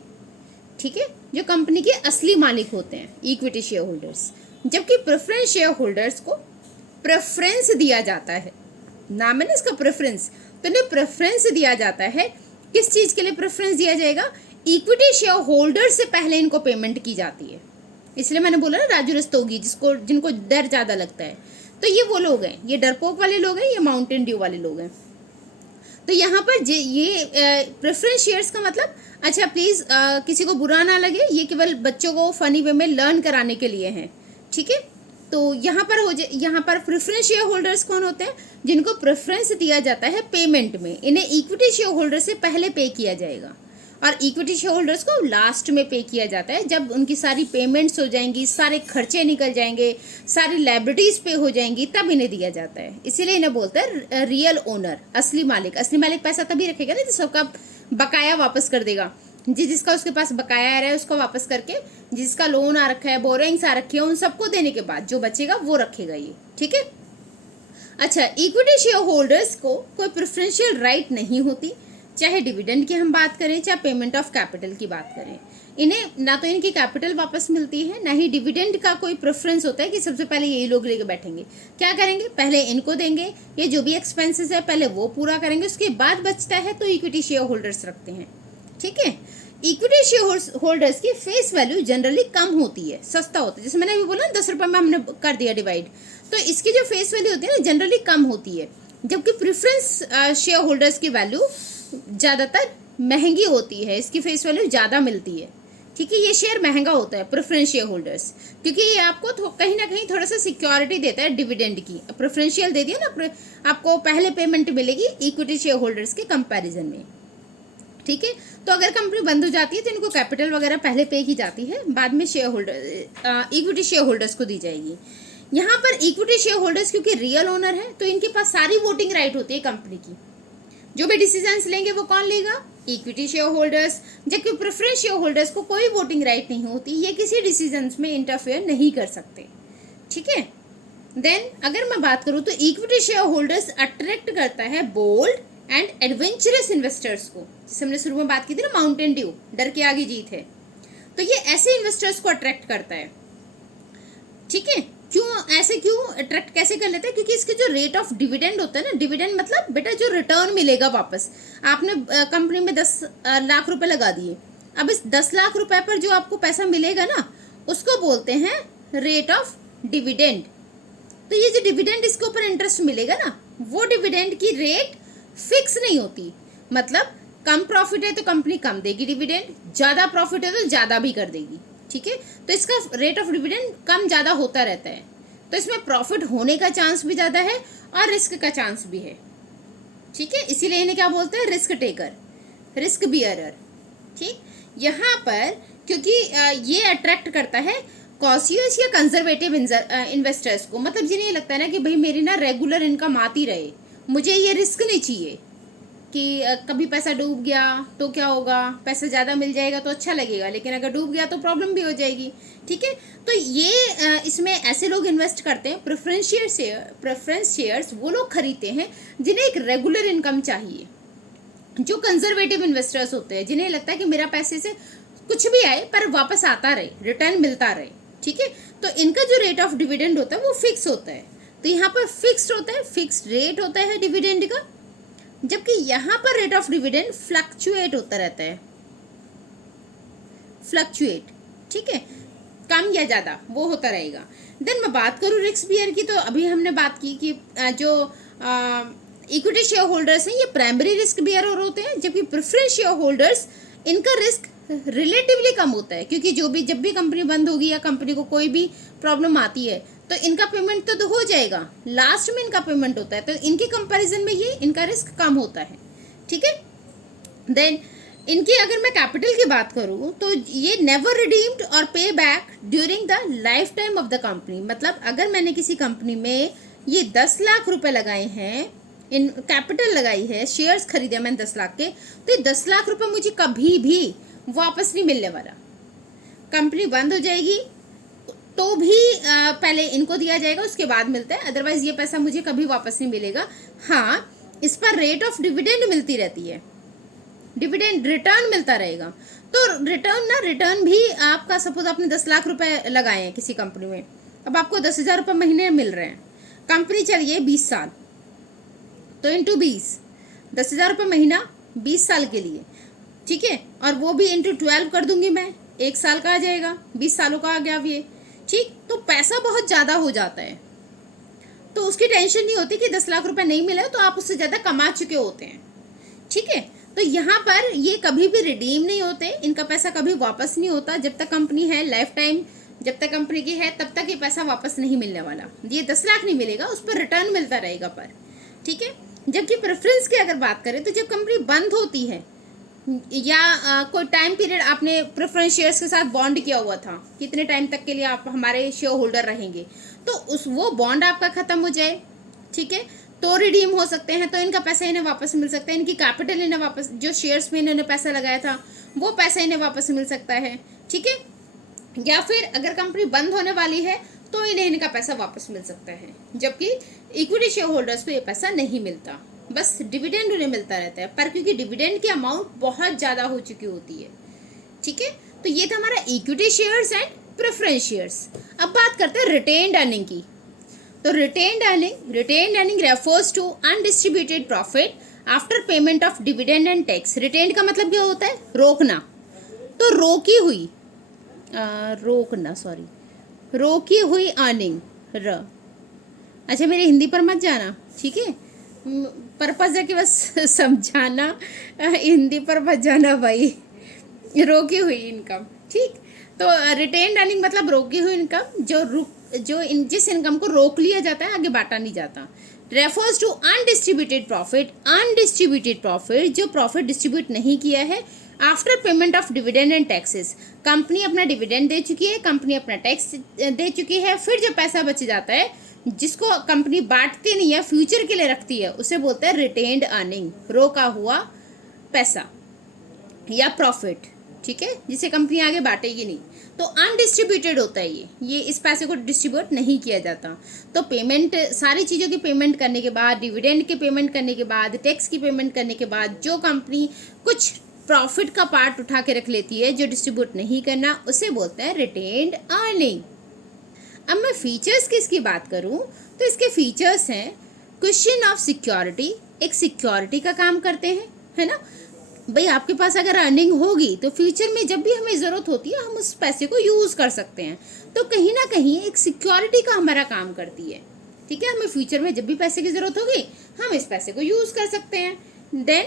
ठीक है, जो कंपनी के असली मालिक होते हैं इक्विटी शेयर होल्डर्स। जबकि प्रेफरेंस शेयर होल्डर्स को प्रेफरेंस दिया जाता है, नाम है ना इसका प्रेफरेंस, तो इन्हें प्रेफरेंस दिया जाता है। किस चीज के लिए प्रेफरेंस दिया जाएगा? इक्विटी शेयर होल्डर से पहले इनको पेमेंट की जाती है। इसलिए मैंने बोला ना राजू रस्तोगी, जिनको डर ज्यादा लगता है, तो ये वो लोग हैं, ये डरपोक वाले लोग हैं, ये माउंटेन ड्यू वाले लोग हैं। तो यहाँ पर ये प्रेफरेंस शेयर्स का मतलब, अच्छा प्लीज किसी को बुरा ना लगे, ये केवल बच्चों को फनी वे में लर्न कराने के लिए है, ठीक है। तो यहाँ पर प्रेफरेंस शेयर होल्डर्स कौन होते हैं? जिनको प्रेफरेंस दिया जाता है पेमेंट में, इन्हें इक्विटी शेयर होल्डर से पहले पे किया जाएगा, और इक्विटी शेयर होल्डर्स को लास्ट में पे किया जाता है, जब उनकी सारी पेमेंट्स हो जाएंगी, सारे खर्चे निकल जाएंगे, सारी लायबिलिटीज पे हो जाएंगी, तब इन्हें दिया जाता है। इसीलिए इन्हें बोलते हैं रियल ओनर, असली मालिक। असली मालिक पैसा तभी रखेगा ना जब सबका बकाया वापस कर देगा, जिसका उसके पास बकाया आ रहा है उसको वापस करके, जिसका लोन आ रखा है, बोरिंग्स आ रखी है, उन सबको देने के बाद जो बचेगा वो रखेगा ये, ठीक है। अच्छा, इक्विटी शेयर होल्डर्स को कोई प्रेफरेंशियल राइट नहीं होती, चाहे डिविडेंड की हम बात करें, चाहे पेमेंट ऑफ कैपिटल की बात करें। इन्हें ना तो इनकी कैपिटल वापस मिलती है, ना ही डिविडेंड का कोई प्रेफरेंस होता है कि सबसे पहले यही लोग लेके बैठेंगे। क्या करेंगे? पहले इनको देंगे, ये जो भी एक्सपेंसेस है पहले वो पूरा करेंगे, उसके बाद बचता है तो इक्विटी शेयर होल्डर्स रखते हैं, ठीक है। इक्विटी शेयर होल्डर्स की फेस वैल्यू जनरली कम होती है, सस्ता होता है, जैसे मैंने अभी बोला 10 रुपये में हमने कर दिया डिवाइड, तो इसकी जो फेस वैल्यू होती है ना जनरली कम होती है। जबकि प्रेफरेंस शेयर होल्डर्स की वैल्यू ज़्यादातर महंगी होती है, इसकी फेस वैल्यू ज़्यादा मिलती है, ठीक है। ये शेयर महंगा होता है प्रेफरेंस शेयर होल्डर्स, क्योंकि ये आपको कहीं ना कहीं थोड़ा सा सिक्योरिटी देता है डिविडेंड की। प्रेफरेंशियल दे दिया ना, आपको पहले पेमेंट मिलेगी इक्विटी शेयर होल्डर्स के कंपैरिजन में, ठीक है। तो अगर कंपनी बंद हो जाती है तो इनको कैपिटल वगैरह पहले पे की जाती है, बाद में share holder equity share holders को दी जाएगी। यहाँ पर इक्विटी शेयर होल्डर्स क्योंकि रियल ओनर है तो इनके पास सारी वोटिंग राइट होती है कंपनी की, जो भी डिसीजंस लेंगे वो कौन लेगा? Equity share holders. जबकि प्रेफरेंस शेयर होल्डर्स को कोई वोटिंग राइट नहीं होती, ये किसी डिसीजंस में इंटरफेयर नहीं कर सकते, ठीक है। देन अगर मैं बात करूँ तो इक्विटी शेयर होल्डर्स अट्रैक्ट करता है बोल्ड एंड एडवेंचरस इन्वेस्टर्स को, जैसे हमने शुरू में बात की थी ना, माउंटेन ड्यू, डर के आगे जीत है, तो ये ऐसे इन्वेस्टर्स को अट्रैक्ट करता है, ठीक है। क्यों अट्रैक्ट कैसे कर लेते हैं? क्योंकि इसके जो रेट ऑफ डिविडेंड होता है ना, डिविडेंड मतलब बेटा जो रिटर्न मिलेगा वापस, आपने कंपनी में 10 लाख रुपए लगा दिए, अब इस 10 लाख रुपए पर जो आपको पैसा मिलेगा ना, उसको बोलते हैं रेट ऑफ डिविडेंड। तो ये जो डिविडेंड इसके ऊपर इंटरेस्ट मिलेगा ना, वो डिविडेंड की रेट फिक्स नहीं होती, मतलब कम प्रॉफिट है तो कंपनी कम देगी डिविडेंड, ज़्यादा प्रॉफिट है तो ज़्यादा भी कर देगी, ठीक है। तो इसका रेट ऑफ डिविडेंड कम ज़्यादा होता रहता है, तो इसमें प्रॉफिट होने का चांस भी ज़्यादा है और रिस्क का चांस भी है, ठीक है। इसीलिए इन्हें क्या बोलते हैं? रिस्क टेकर, रिस्क बियरर, ठीक। यहाँ पर क्योंकि ये अट्रैक्ट करता है कॉशियस या कंजर्वेटिव इन्वेस्टर्स को, मतलब जिन्हें लगता है ना कि भाई मेरी ना रेगुलर इनकम आती रहे, मुझे ये रिस्क नहीं चाहिए कि कभी पैसा डूब गया तो क्या होगा, पैसा ज़्यादा मिल जाएगा तो अच्छा लगेगा, लेकिन अगर डूब गया तो प्रॉब्लम भी हो जाएगी, ठीक है। तो ये इसमें ऐसे लोग इन्वेस्ट करते हैं। प्रेफरेंस शेयर्स वो लोग खरीदते हैं जिन्हें एक रेगुलर इनकम चाहिए, जो कंजर्वेटिव इन्वेस्टर्स होते हैं, जिन्हें लगता है कि मेरा पैसे से कुछ भी आए पर वापस आता रहे, रिटर्न मिलता रहे, ठीक है। तो इनका जो रेट ऑफ डिविडेंड होता है वो फिक्स होता है, तो यहाँ पर फिक्स्ड होता है, फिक्स्ड रेट होता है डिविडेंड का। जबकि यहाँ पर रेट ऑफ डिविडेंड फ्लक्चुएट होता रहता है, फ्लक्चुएट, ठीक है, कम या ज़्यादा वो होता रहेगा। देन मैं बात करूँ रिस्क बियर की, तो अभी हमने बात की कि जो इक्विटी शेयर होल्डर्स हैं ये प्राइमरी रिस्क बियर होते हैं, जबकि प्रेफरेंस शेयर होल्डर्स इनका रिस्क रिलेटिवली कम होता है, क्योंकि जब भी कंपनी बंद होगी या कंपनी को कोई भी प्रॉब्लम आती है तो इनका पेमेंट तो हो जाएगा, लास्ट में इनका पेमेंट होता है, तो इनके कंपैरिजन में ये इनका रिस्क कम होता है। ठीक है, देन इनकी अगर मैं कैपिटल की बात करूँ तो ये नेवर रिडीम्ड और पे back during the life time of the company. मतलब अगर मैंने किसी कंपनी में ये 10 लाख रुपए लगाए हैं, इन कैपिटल लगाई है, शेयर्स खरीदे मैंने 10 लाख के, तो ये 10 लाख रुपए मुझे कभी भी वापस नहीं मिलने वाला। कंपनी बंद हो जाएगी तो भी पहले इनको दिया जाएगा, उसके बाद मिलता है, अदरवाइज ये पैसा मुझे कभी वापस नहीं मिलेगा। हाँ, इस पर रेट ऑफ डिविडेंड मिलती रहती है, डिविडेंड रिटर्न मिलता रहेगा। तो रिटर्न भी आपका, सपोज आपने 10 लाख रुपए लगाए हैं किसी कंपनी में, अब आपको 10,000 रुपये महीने मिल रहे हैं, कंपनी चलिए 20 साल, तो इंटू 20, 10,000 रुपये महीना 20 साल के लिए। ठीक है, और वो भी इंटू 12 कर दूंगी मैं, 1 साल का आ जाएगा, 20 सालों का आ गया अब ये। ठीक, तो पैसा बहुत ज़्यादा हो जाता है, तो उसकी टेंशन नहीं होती कि 10 लाख रुपए नहीं मिले, तो आप उससे ज़्यादा कमा चुके होते हैं। ठीक है, तो यहाँ पर ये कभी भी रिडीम नहीं होते, इनका पैसा कभी वापस नहीं होता। जब तक कंपनी है, लाइफ टाइम जब तक कंपनी की है, तब तक ये पैसा वापस नहीं मिलने वाला। ये 10 लाख नहीं मिलेगा, उस पर रिटर्न मिलता रहेगा पर। ठीक है, जबकि प्रेफरेंस की अगर बात करें तो जब कंपनी बंद होती है या कोई टाइम पीरियड आपने प्रेफरेंस शेयर्स के साथ बॉन्ड किया हुआ था, कितने टाइम तक के लिए आप हमारे शेयर होल्डर रहेंगे, तो वो बॉन्ड आपका खत्म हो जाए, ठीक है, तो रिडीम हो सकते हैं, तो इनका पैसा इन्हें वापस मिल सकता है, इनकी कैपिटल इन्हें वापस, जो शेयर्स में इन्होंने पैसा लगाया था वो पैसा इन्हें वापस मिल सकता है। ठीक है, या फिर अगर कंपनी बंद होने वाली है तो इन्हें इनका पैसा वापस मिल सकता है, जबकि इक्विटी शेयर होल्डर्स को ये पैसा नहीं मिलता, बस डिविडेंड उन्हें मिलता रहता है, पर क्योंकि डिविडेंड की अमाउंट बहुत ज़्यादा हो चुकी होती है। ठीक है, तो ये था हमारा equity shares and preference shares. अब बात करते हैं रिटेन्ड अर्निंग की। तो retained earning refers to undistributed profit after payment of dividend and tax. Retained का मतलब क्या होता है? रोकना। तो रोकी हुई अर्निंग अच्छा, मेरे हिंदी पर मत जाना, ठीक है, पर्पज है कि बस समझाना, हिंदी पर मत जाना भाई। रोकी हुई इनकम, ठीक। तो रिटेन्ड अर्निंग मतलब रोकी हुई इनकम, जिस इनकम को रोक लिया जाता है, आगे बांटा नहीं जाता। रेफर्स टू अनडिस्ट्रीब्यूटेड प्रॉफिट, जो प्रॉफिट डिस्ट्रीब्यूट नहीं किया है after payment of dividend and taxes. Company अपना डिविडेंड दे चुकी है, कंपनी अपना टैक्स दे चुकी है, फिर जो पैसा बच जाता है जिसको कंपनी बांटती नहीं है, फ्यूचर के लिए रखती है, उसे बोलते हैं रिटेन्ड अर्निंग, रोका हुआ पैसा या प्रॉफिट, ठीक है, जिसे कंपनी आगे बांटेगी नहीं। तो अनडिस्ट्रीब्यूटेड होता है ये इस पैसे को डिस्ट्रीब्यूट नहीं किया जाता। तो पेमेंट, सारी चीज़ों की पेमेंट करने के बाद, डिविडेंड के पेमेंट करने के बाद, टैक्स की पेमेंट करने के बाद, जो कंपनी कुछ प्रॉफिट का पार्ट उठा के रख लेती है जो डिस्ट्रीब्यूट नहीं करना, उसे बोलते हैं रिटेन्ड अर्निंग। अब मैं फीचर्स की इसकी बात करूं तो इसके फीचर्स हैं क्वेश्चन ऑफ सिक्योरिटी, एक सिक्योरिटी का काम करते हैं, है ना भाई। आपके पास अगर अर्निंग होगी तो फ्यूचर में जब भी हमें ज़रूरत होती है हम उस पैसे को यूज़ कर सकते हैं, तो कहीं ना कहीं एक सिक्योरिटी का हमारा काम करती है, ठीक है। हमें फ्यूचर में जब भी पैसे की ज़रूरत होगी हम इस पैसे को यूज़ कर सकते हैं। Then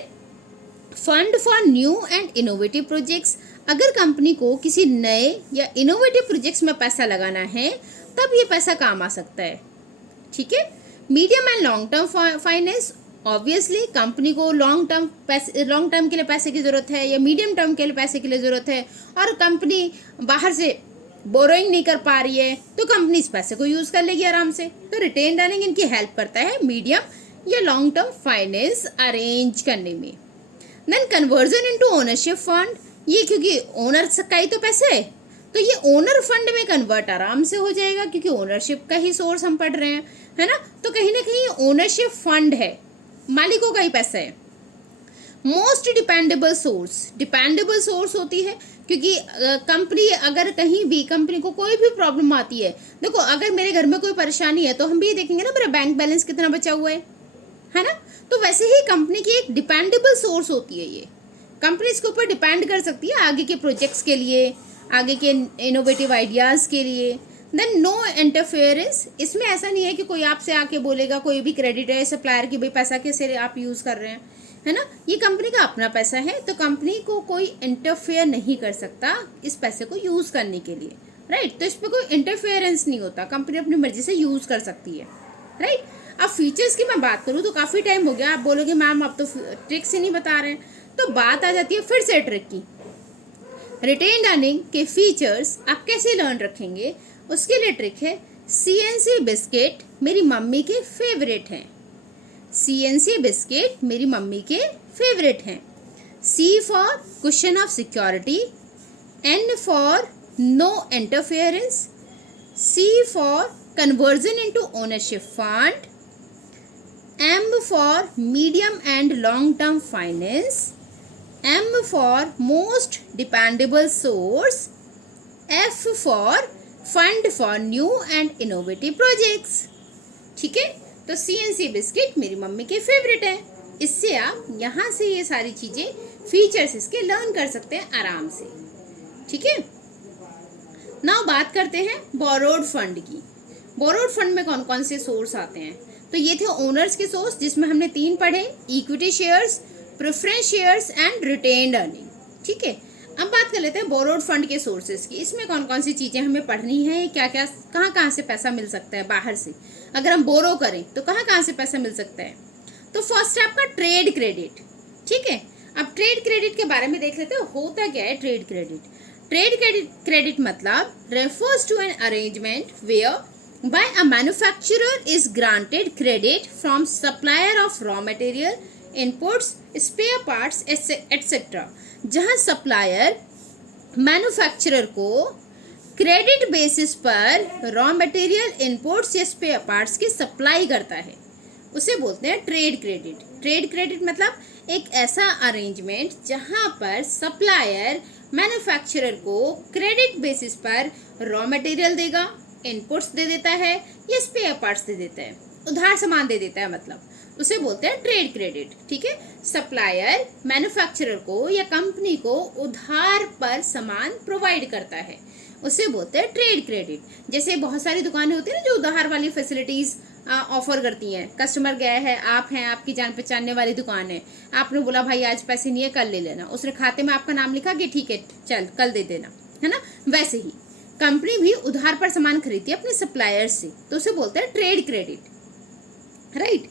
fund for new and innovative projects, अगर कंपनी को किसी नए या इनोवेटिव प्रोजेक्ट्स में पैसा लगाना है तब ये पैसा काम आ सकता है, ठीक है। Medium and long term finance, obviously company को लॉन्ग टर्म के लिए पैसे की ज़रूरत है या मीडियम टर्म के लिए पैसे की ज़रूरत है, और कंपनी बाहर से बोरोइंग नहीं कर पा रही है, तो कंपनी इस पैसे को यूज़ कर लेगी आराम से। तो रिटेन्ड अर्निंग इनकी हेल्प करता है मीडियम या लॉन्ग टर्म फाइनेंस अरेंज करने में। Then conversion into ownership fund, ये क्योंकि ओनर का ही तो पैसे है, तो ये ओनर फंड में कन्वर्ट आराम से हो जाएगा, क्योंकि ओनरशिप का ही सोर्स हम पढ़ रहे हैं, है ना। तो कहीं ना कहीं ओनरशिप फंड है, मालिकों का ही पैसा है। मोस्ट डिपेंडेबल सोर्स होती है, क्योंकि कंपनी, अगर कहीं भी कंपनी को कोई भी प्रॉब्लम आती है, देखो अगर मेरे घर में कोई परेशानी है तो हम भी ये देखेंगे ना मेरा बैंक बैलेंस कितना बचा हुआ है ना। तो वैसे ही कंपनी की एक डिपेंडेबल सोर्स होती है ये, कंपनी इसके ऊपर डिपेंड कर सकती है आगे के प्रोजेक्ट्स के लिए, आगे के इनोवेटिव आइडियाज़ के लिए। देन नो इंटरफेरेंस, इसमें ऐसा नहीं है कि कोई आपसे आके बोलेगा, कोई भी क्रेडिटर है सप्लायर की, भाई पैसा कैसे आप यूज़ कर रहे हैं, है ना। ये कंपनी का अपना पैसा है, तो कंपनी को कोई इंटरफेयर नहीं कर सकता इस पैसे को यूज़ करने के लिए, राइट। तो इस पर कोई इंटरफेरेंस नहीं होता, कंपनी अपनी मर्जी से यूज़ कर सकती है, राइट। अब फीचर्स की मैं बात करूँ तो काफ़ी टाइम हो गया, आप बोलोगे मैम आप तो ट्रिक्स ही नहीं बता रहे हैं, तो बात आ जाती है फिर से ट्रिक की। रिटेन अर्निंग के फीचर्स आप कैसे लर्न रखेंगे, उसके लिए ट्रिक है CNC बिस्किट मेरी मम्मी के फेवरेट हैं। CNC बिस्किट मेरी मम्मी के फेवरेट हैं। C for question of security, N for no interference, C for conversion into ownership fund, M for medium and long term finance, M for most dependable source, F for fund for new and innovative projects। ठीक है, तो CNC बिस्किट मेरी मम्मी के फेवरेट है। इससे आप यहाँ से ये सारी चीज़ें फीचर्स इसके लर्न कर सकते हैं आराम से। ठीक है, नाउ बात करते हैं बोरोड फंड की। बोरोड फंड में कौन कौन से सोर्स आते हैं, तो ये थे ओनर्स के सोर्स जिसमें हमने 3 पढ़े, equity shares, preference shares and retained earning. ठीक है, अब बात कर लेते हैं बोरोड फंड के सोर्सेज की। इसमें कौन कौन सी चीज़ें हमें पढ़नी है, क्या क्या कहाँ कहाँ से पैसा मिल सकता है बाहर से, अगर हम बोरो करें तो कहाँ कहाँ से पैसा मिल सकता है। तो फर्स्ट है आपका ट्रेड क्रेडिट। ठीक है, अब ट्रेड क्रेडिट के बारे में देख लेते हैं, होता क्या है ट्रेड क्रेडिट। ट्रेड क्रेडिट मतलब refers to an arrangement whereby a manufacturer is granted credit from supplier of raw material, inputs, spare parts etcetera, जहां सप्लायर मैन्युफैक्चरर को क्रेडिट बेसिस पर रॉ मटेरियल, इनपुट्स या स्पेयर पार्ट्स की सप्लाई करता है, उसे बोलते हैं ट्रेड क्रेडिट। ट्रेड क्रेडिट मतलब एक ऐसा अरेंजमेंट जहां पर सप्लायर मैन्युफैक्चरर को क्रेडिट बेसिस पर रॉ मटेरियल देगा, इनपुट्स दे देता है या स्पेयर पार्ट्स दे देता है, उधार सामान दे देता है, मतलब उसे बोलते हैं ट्रेड क्रेडिट। ठीक है, सप्लायर मैन्युफैक्चरर को या कंपनी को उधार पर सामान प्रोवाइड करता है, उसे बोलते हैं ट्रेड क्रेडिट। जैसे बहुत सारी दुकानें होती है ना जो उधार वाली फैसिलिटीज ऑफर करती हैं। कस्टमर गया है, आप हैं, आपकी जान पहचानने वाली दुकान है, आपने बोला भाई आज पैसे नहीं है कल ले लेना, उसने खाते में आपका नाम लिखा कि ठीक है चल कल दे देना, है ना। वैसे ही कंपनी भी उधार पर सामान खरीदती है अपने सप्लायर से, तो उसे बोलते हैं ट्रेड क्रेडिट, राइट।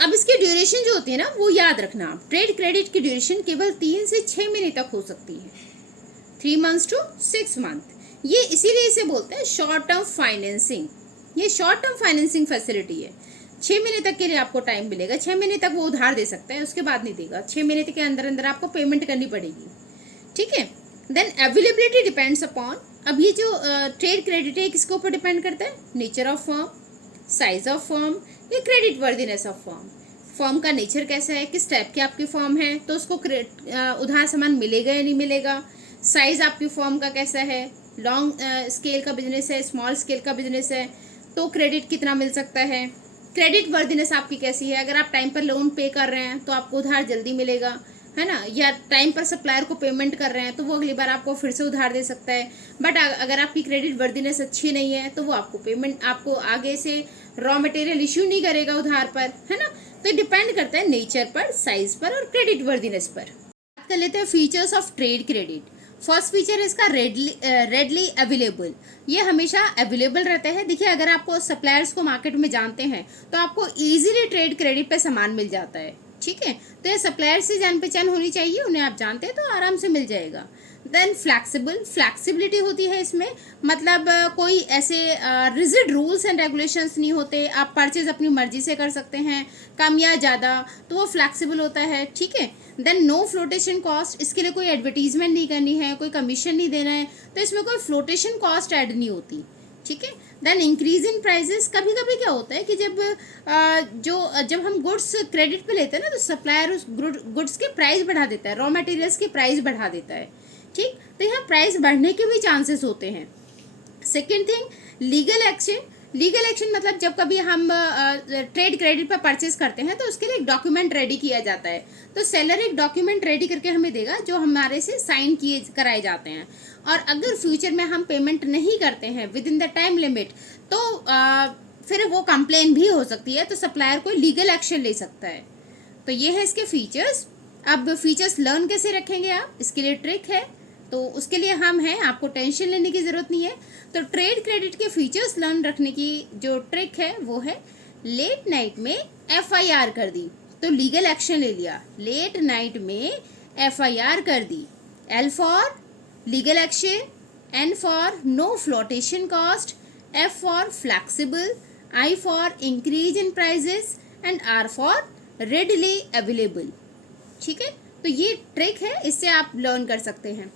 अब इसकी ड्यूरेशन जो होती है ना वो याद रखना आप, ट्रेड क्रेडिट की ड्यूरेशन केवल 3 से 6 महीने तक हो सकती है, 3 मंथ्स टू 6 मंथ। ये इसीलिए इसे बोलते हैं शॉर्ट टर्म फाइनेंसिंग। ये शॉर्ट टर्म फाइनेंसिंग फैसिलिटी है, 6 महीने तक के लिए आपको टाइम मिलेगा, 6 महीने तक वो उधार दे सकता है, उसके बाद नहीं देगा, 6 महीने के अंदर अंदर आपको पेमेंट करनी पड़ेगी। ठीक है, देन अवेलेबिलिटी डिपेंड्स अपॉन, अब ये जो ट्रेड क्रेडिट है किसके ऊपर डिपेंड करता है, nature of firm, size of firm, ये creditworthiness of firm. Firm का नेचर कैसा है, किस टाइप की आपकी फर्म है तो उसको उधार सामान मिलेगा या नहीं मिलेगा। साइज आपकी फर्म का कैसा है, लॉन्ग स्केल का बिजनेस है, स्मॉल स्केल का बिजनेस है तो क्रेडिट कितना मिल सकता है। क्रेडिट वर्दीनेस आपकी कैसी है, अगर आप टाइम पर लोन पे कर रहे हैं तो आपको उधार जल्दी मिलेगा, है ना, या टाइम पर सप्लायर को पेमेंट कर रहे हैं तो वो अगली बार आपको फिर से उधार दे सकता है। बट अगर आपकी क्रेडिट वर्दीनेस अच्छी नहीं है तो वो आपको आगे से रॉ मटेरियल इश्यू नहीं करेगा उधार पर, है ना। तो डिपेंड करता है नेचर पर, साइज पर और क्रेडिट वर्दीनेस पर। बात कर लेते हैं features of trade credit. First feature है इसका रेडली अवेलेबल, ये हमेशा अवेलेबल रहता है। देखिए अगर आपको सप्लायर्स को मार्केट में जानते हैं तो आपको इजीली ट्रेड क्रेडिट पे सामान मिल जाता है। ठीक है, तो ये सप्लायर से जान पहचान होनी चाहिए, उन्हें आप जानते हैं तो आराम से मिल जाएगा। देन फ्लैक्सिबिलिटी होती है इसमें, मतलब कोई ऐसे रिजिड रूल्स एंड रेगुलेशंस नहीं होते, आप परचेज अपनी मर्जी से कर सकते हैं, कम या ज़्यादा, तो वो फ्लैक्सिबल होता है। ठीक है, देन नो फ्लोटेशन कॉस्ट, इसके लिए कोई एडवर्टीजमेंट नहीं करनी है, कोई कमीशन नहीं देना है, तो इसमें कोई फ्लोटेशन कॉस्ट ऐड नहीं होती। ठीक है, देन इंक्रीज इन प्राइजेस, कभी कभी क्या होता है कि जब हम गुड्स क्रेडिट पे लेते हैं ना तो सप्लायर उस गुड्स के प्राइस बढ़ा देता है, रॉ मटेरियल्स के प्राइस बढ़ा देता है। ठीक, तो यहाँ प्राइस बढ़ने के भी चांसेस होते हैं। सेकेंड थिंग, लीगल एक्शन मतलब जब कभी हम ट्रेड क्रेडिट पर परचेज करते हैं तो उसके लिए एक डॉक्यूमेंट रेडी किया जाता है, तो सेलर एक डॉक्यूमेंट रेडी करके हमें देगा जो हमारे से साइन कराए जाते हैं, और अगर फ्यूचर में हम पेमेंट नहीं करते हैं with in the time limit तो फिर वो कंप्लेन भी हो सकती है, तो सप्लायर कोई लीगल एक्शन ले सकता है। तो ये है इसके फीचर्स। अब फीचर्स लर्न कैसे रखेंगे आप, इसके लिए ट्रिक है, तो उसके लिए हम हैं, आपको टेंशन लेने की ज़रूरत नहीं है। तो ट्रेड क्रेडिट के फीचर्स लर्न रखने की जो ट्रिक है वो है, लेट नाइट में FIR कर दी तो लीगल एक्शन ले लिया। लेट नाइट में FIR कर दी। L for legal action, N for no flotation cost, F for flexible, I for increase in prices and R for readily available. ठीक है, तो ये ट्रिक है, इससे आप लर्न कर सकते हैं।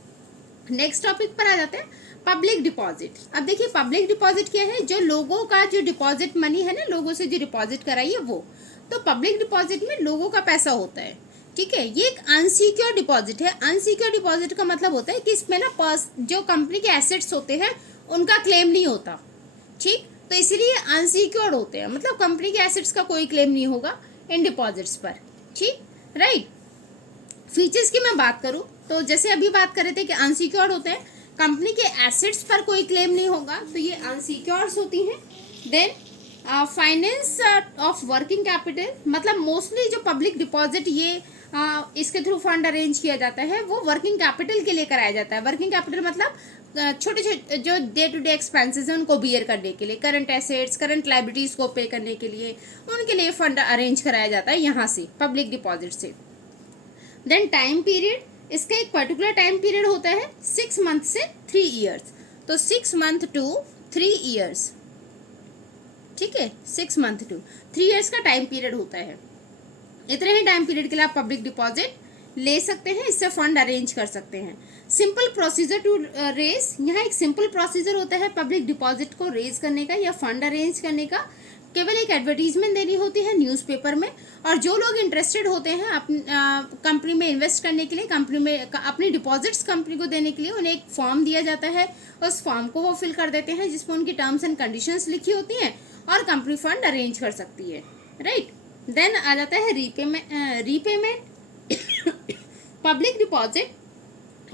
नेक्स्ट टॉपिक पर आ जाते हैं, पब्लिक डिपॉजिट। अब देखिए पब्लिक डिपॉजिट क्या है, जो लोगों का जो डिपॉजिट मनी है ना, लोगों से जो डिपॉजिट कराई है वो, तो पब्लिक डिपॉजिट में लोगों का पैसा होता है। ठीक है, ये एक अनसिक्योर डिपॉजिट है। अनसिक्योर डिपॉजिट का मतलब होता है कि इसमें ना जो कंपनी के एसेट्स होते हैं उनका क्लेम नहीं होता। ठीक, तो इसीलिए अनसिक्योर्ड होते हैं, मतलब कंपनी के एसेट्स का कोई क्लेम नहीं होगा इन डिपॉजिट्स पर। ठीक, राइट। फीचर्स की मैं बात करूं तो जैसे अभी बात कर रहे थे कि अनसिक्योर्ड होते हैं, कंपनी के एसेट्स पर कोई क्लेम नहीं होगा, तो ये अनसिक्योर्ड होती हैं। Then finance of working capital, मतलब मोस्टली जो पब्लिक डिपॉजिट ये इसके थ्रू फंड अरेंज किया जाता है वो वर्किंग कैपिटल के लिए कराया जाता है। वर्किंग कैपिटल मतलब छोटे छोटे जो डे टू डे एक्सपेंसेस हैं उनको बियर करने के लिए, करंट एसेट्स, करंट लाइबिलिटीज को पे करने के लिए, उनके लिए फंड अरेंज कराया जाता है यहाँ से, पब्लिक डिपॉजिट से। देन टाइम पीरियड, इसका एक पर्टिकुलर टाइम पीरियड होता है 6 मंथ से 3 ईयर्स, तो 6 मंथ टू 3 ईयर्स। ठीक है, 6 मंथ टू 3 ईयर्स का टाइम पीरियड होता है। इतने ही टाइम पीरियड के लिए आप पब्लिक डिपॉजिट ले सकते हैं, इससे फंड अरेंज कर सकते हैं। सिंपल प्रोसीजर टू रेज, यहाँ एक सिंपल प्रोसीजर होता है पब्लिक डिपॉजिट को रेज करने का या फंड अरेंज करने का। केवल एक एडवर्टीजमेंट देनी होती है न्यूज़पेपर में, और जो लोग इंटरेस्टेड होते हैं कंपनी में इन्वेस्ट करने के लिए, कंपनी में अपनी डिपॉजिट्स कंपनी को देने के लिए, उन्हें एक फॉर्म दिया जाता है। उस फॉर्म को वो फिल कर देते हैं जिसमें उनकी टर्म्स एंड कंडीशंस लिखी होती हैं और कंपनी फंड अरेंज कर सकती है। राइट, देन आ जाता है रीपेमेंट। पब्लिक डिपॉजिट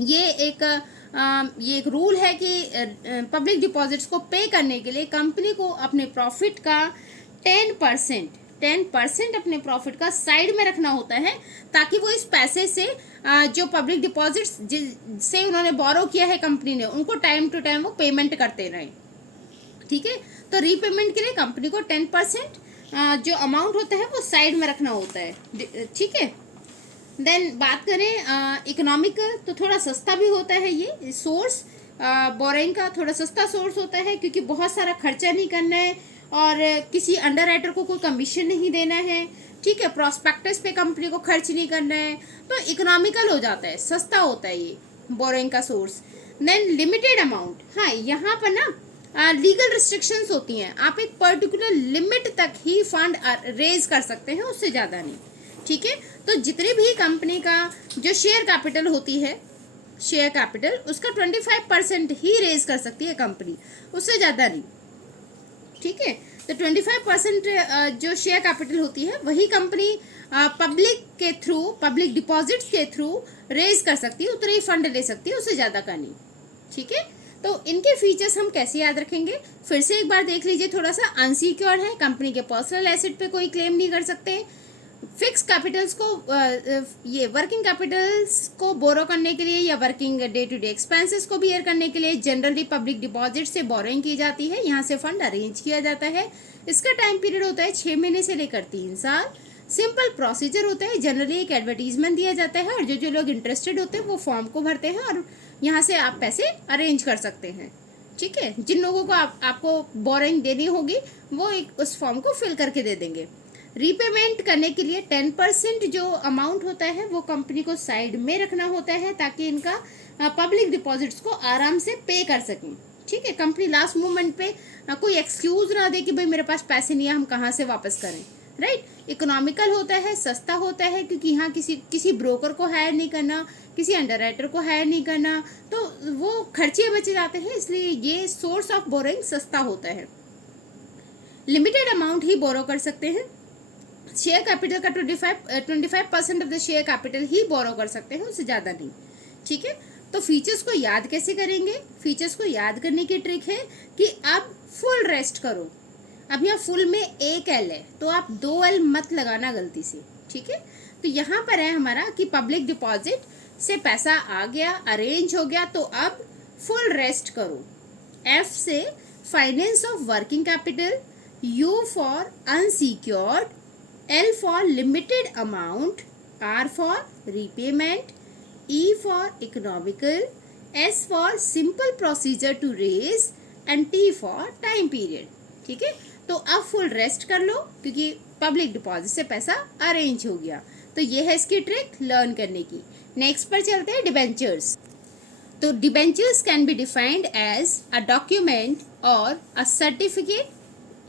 ये एक रूल है कि पब्लिक डिपॉजिट्स को पे करने के लिए कंपनी को अपने प्रॉफिट का 10% अपने प्रॉफिट का साइड में रखना होता है, ताकि वो इस पैसे से जो पब्लिक डिपॉजिट्स से उन्होंने बोरो किया है कंपनी ने, उनको टाइम टू टाइम वो पेमेंट करते रहें। ठीक है, तो रीपेमेंट के लिए कंपनी को 10% जो अमाउंट होता है वो साइड में रखना होता है। ठीक है, देन बात करें इकोनॉमिकल, तो थोड़ा सस्ता भी होता है ये सोर्स। बोरिंग का थोड़ा सस्ता सोर्स होता है क्योंकि बहुत सारा खर्चा नहीं करना है और किसी अंडर राइटर को कोई कमीशन नहीं देना है। ठीक है, प्रॉस्पेक्टस पे कंपनी को खर्च नहीं करना है, तो इकोनॉमिकल हो जाता है, सस्ता होता है ये बोरिंग का सोर्स। देन लिमिटेड अमाउंट, हाँ यहाँ पर ना लीगल रिस्ट्रिक्शंस होती हैं, आप एक पर्टिकुलर लिमिट तक ही फंड रेज कर सकते हैं, उससे ज़्यादा नहीं। ठीक है, तो जितनी भी कंपनी का जो शेयर कैपिटल होती है, शेयर कैपिटल उसका 25% ही रेज कर सकती है कंपनी, उससे ज़्यादा नहीं। ठीक है, तो 25% जो शेयर कैपिटल होती है वही कंपनी पब्लिक के थ्रू, पब्लिक डिपॉजिट्स के थ्रू रेज कर सकती है, उतना ही फंड ले सकती है, उससे ज़्यादा का नहीं। ठीक है, तो इनके फीचर्स हम कैसे याद रखेंगे, फिर से एक बार देख लीजिए थोड़ा सा। अनसिक्योर्ड है, कंपनी के पर्सनल एसेट पे कोई क्लेम नहीं कर सकते। फिक्स कैपिटल्स को ये वर्किंग कैपिटल्स को बोरो करने के लिए या working day to day expenses को बियर करने के लिए जनरली पब्लिक डिपॉजिट से बोरोइंग की जाती है, यहाँ से फंड अरेंज किया जाता है। इसका टाइम पीरियड होता है 6 महीने से लेकर 3 साल। सिंपल प्रोसीजर होता है, जनरली एक एडवर्टीजमेंट दिया जाता है और जो लोग इंटरेस्टेड होते हैं वो फॉर्म को भरते हैं और यहाँ से आप पैसे अरेंज कर सकते हैं। ठीक है, जिन लोगों को आपको बोरोइंग देनी होगी वो एक उस फॉर्म को फिल करके दे देंगे। रीपेमेंट करने के लिए 10% जो अमाउंट होता है वो कंपनी को साइड में रखना होता है, ताकि इनका पब्लिक डिपॉजिट्स को आराम से पे कर सकें। ठीक है, कंपनी लास्ट मोमेंट पे कोई एक्सक्यूज ना दे कि भाई मेरे पास पैसे नहीं है, हम कहाँ से वापस करें। राइट, इकोनॉमिकल होता है, सस्ता होता है, क्योंकि यहाँ किसी ब्रोकर को हायर नहीं करना, किसी अंडर राइटर को हायर नहीं करना, तो वो खर्चे बचे जाते हैं, इसलिए ये सोर्स ऑफ बोरोइंग सस्ता होता है। लिमिटेड अमाउंट ही बोरो कर सकते हैं, शेयर कैपिटल का 25% ऑफ द शेयर कैपिटल ही बोरो कर सकते हैं, उससे ज़्यादा नहीं। ठीक है, तो फीचर्स को याद कैसे करेंगे, फीचर्स को याद करने की ट्रिक है कि अब फुल रेस्ट करो। अब यहाँ फुल में एक एल है तो आप 2 एल मत लगाना गलती से। ठीक है, तो यहाँ पर है हमारा कि पब्लिक डिपॉजिट से पैसा आ गया, अरेंज हो गया, तो अब फुल रेस्ट करो। एफ से finance of working capital, U for unsecured, L for limited amount, R for repayment, E for economical, S for simple procedure to raise and T for time period. ठीक है, तो अब फुल रेस्ट कर लो क्योंकि पब्लिक डिपॉजिट से पैसा अरेंज हो गया। तो ये है इसकी ट्रिक लर्न करने की। नेक्स्ट पर चलते हैं डिबेंचर्स। तो debentures can be defined as a document और अ सर्टिफिकेट,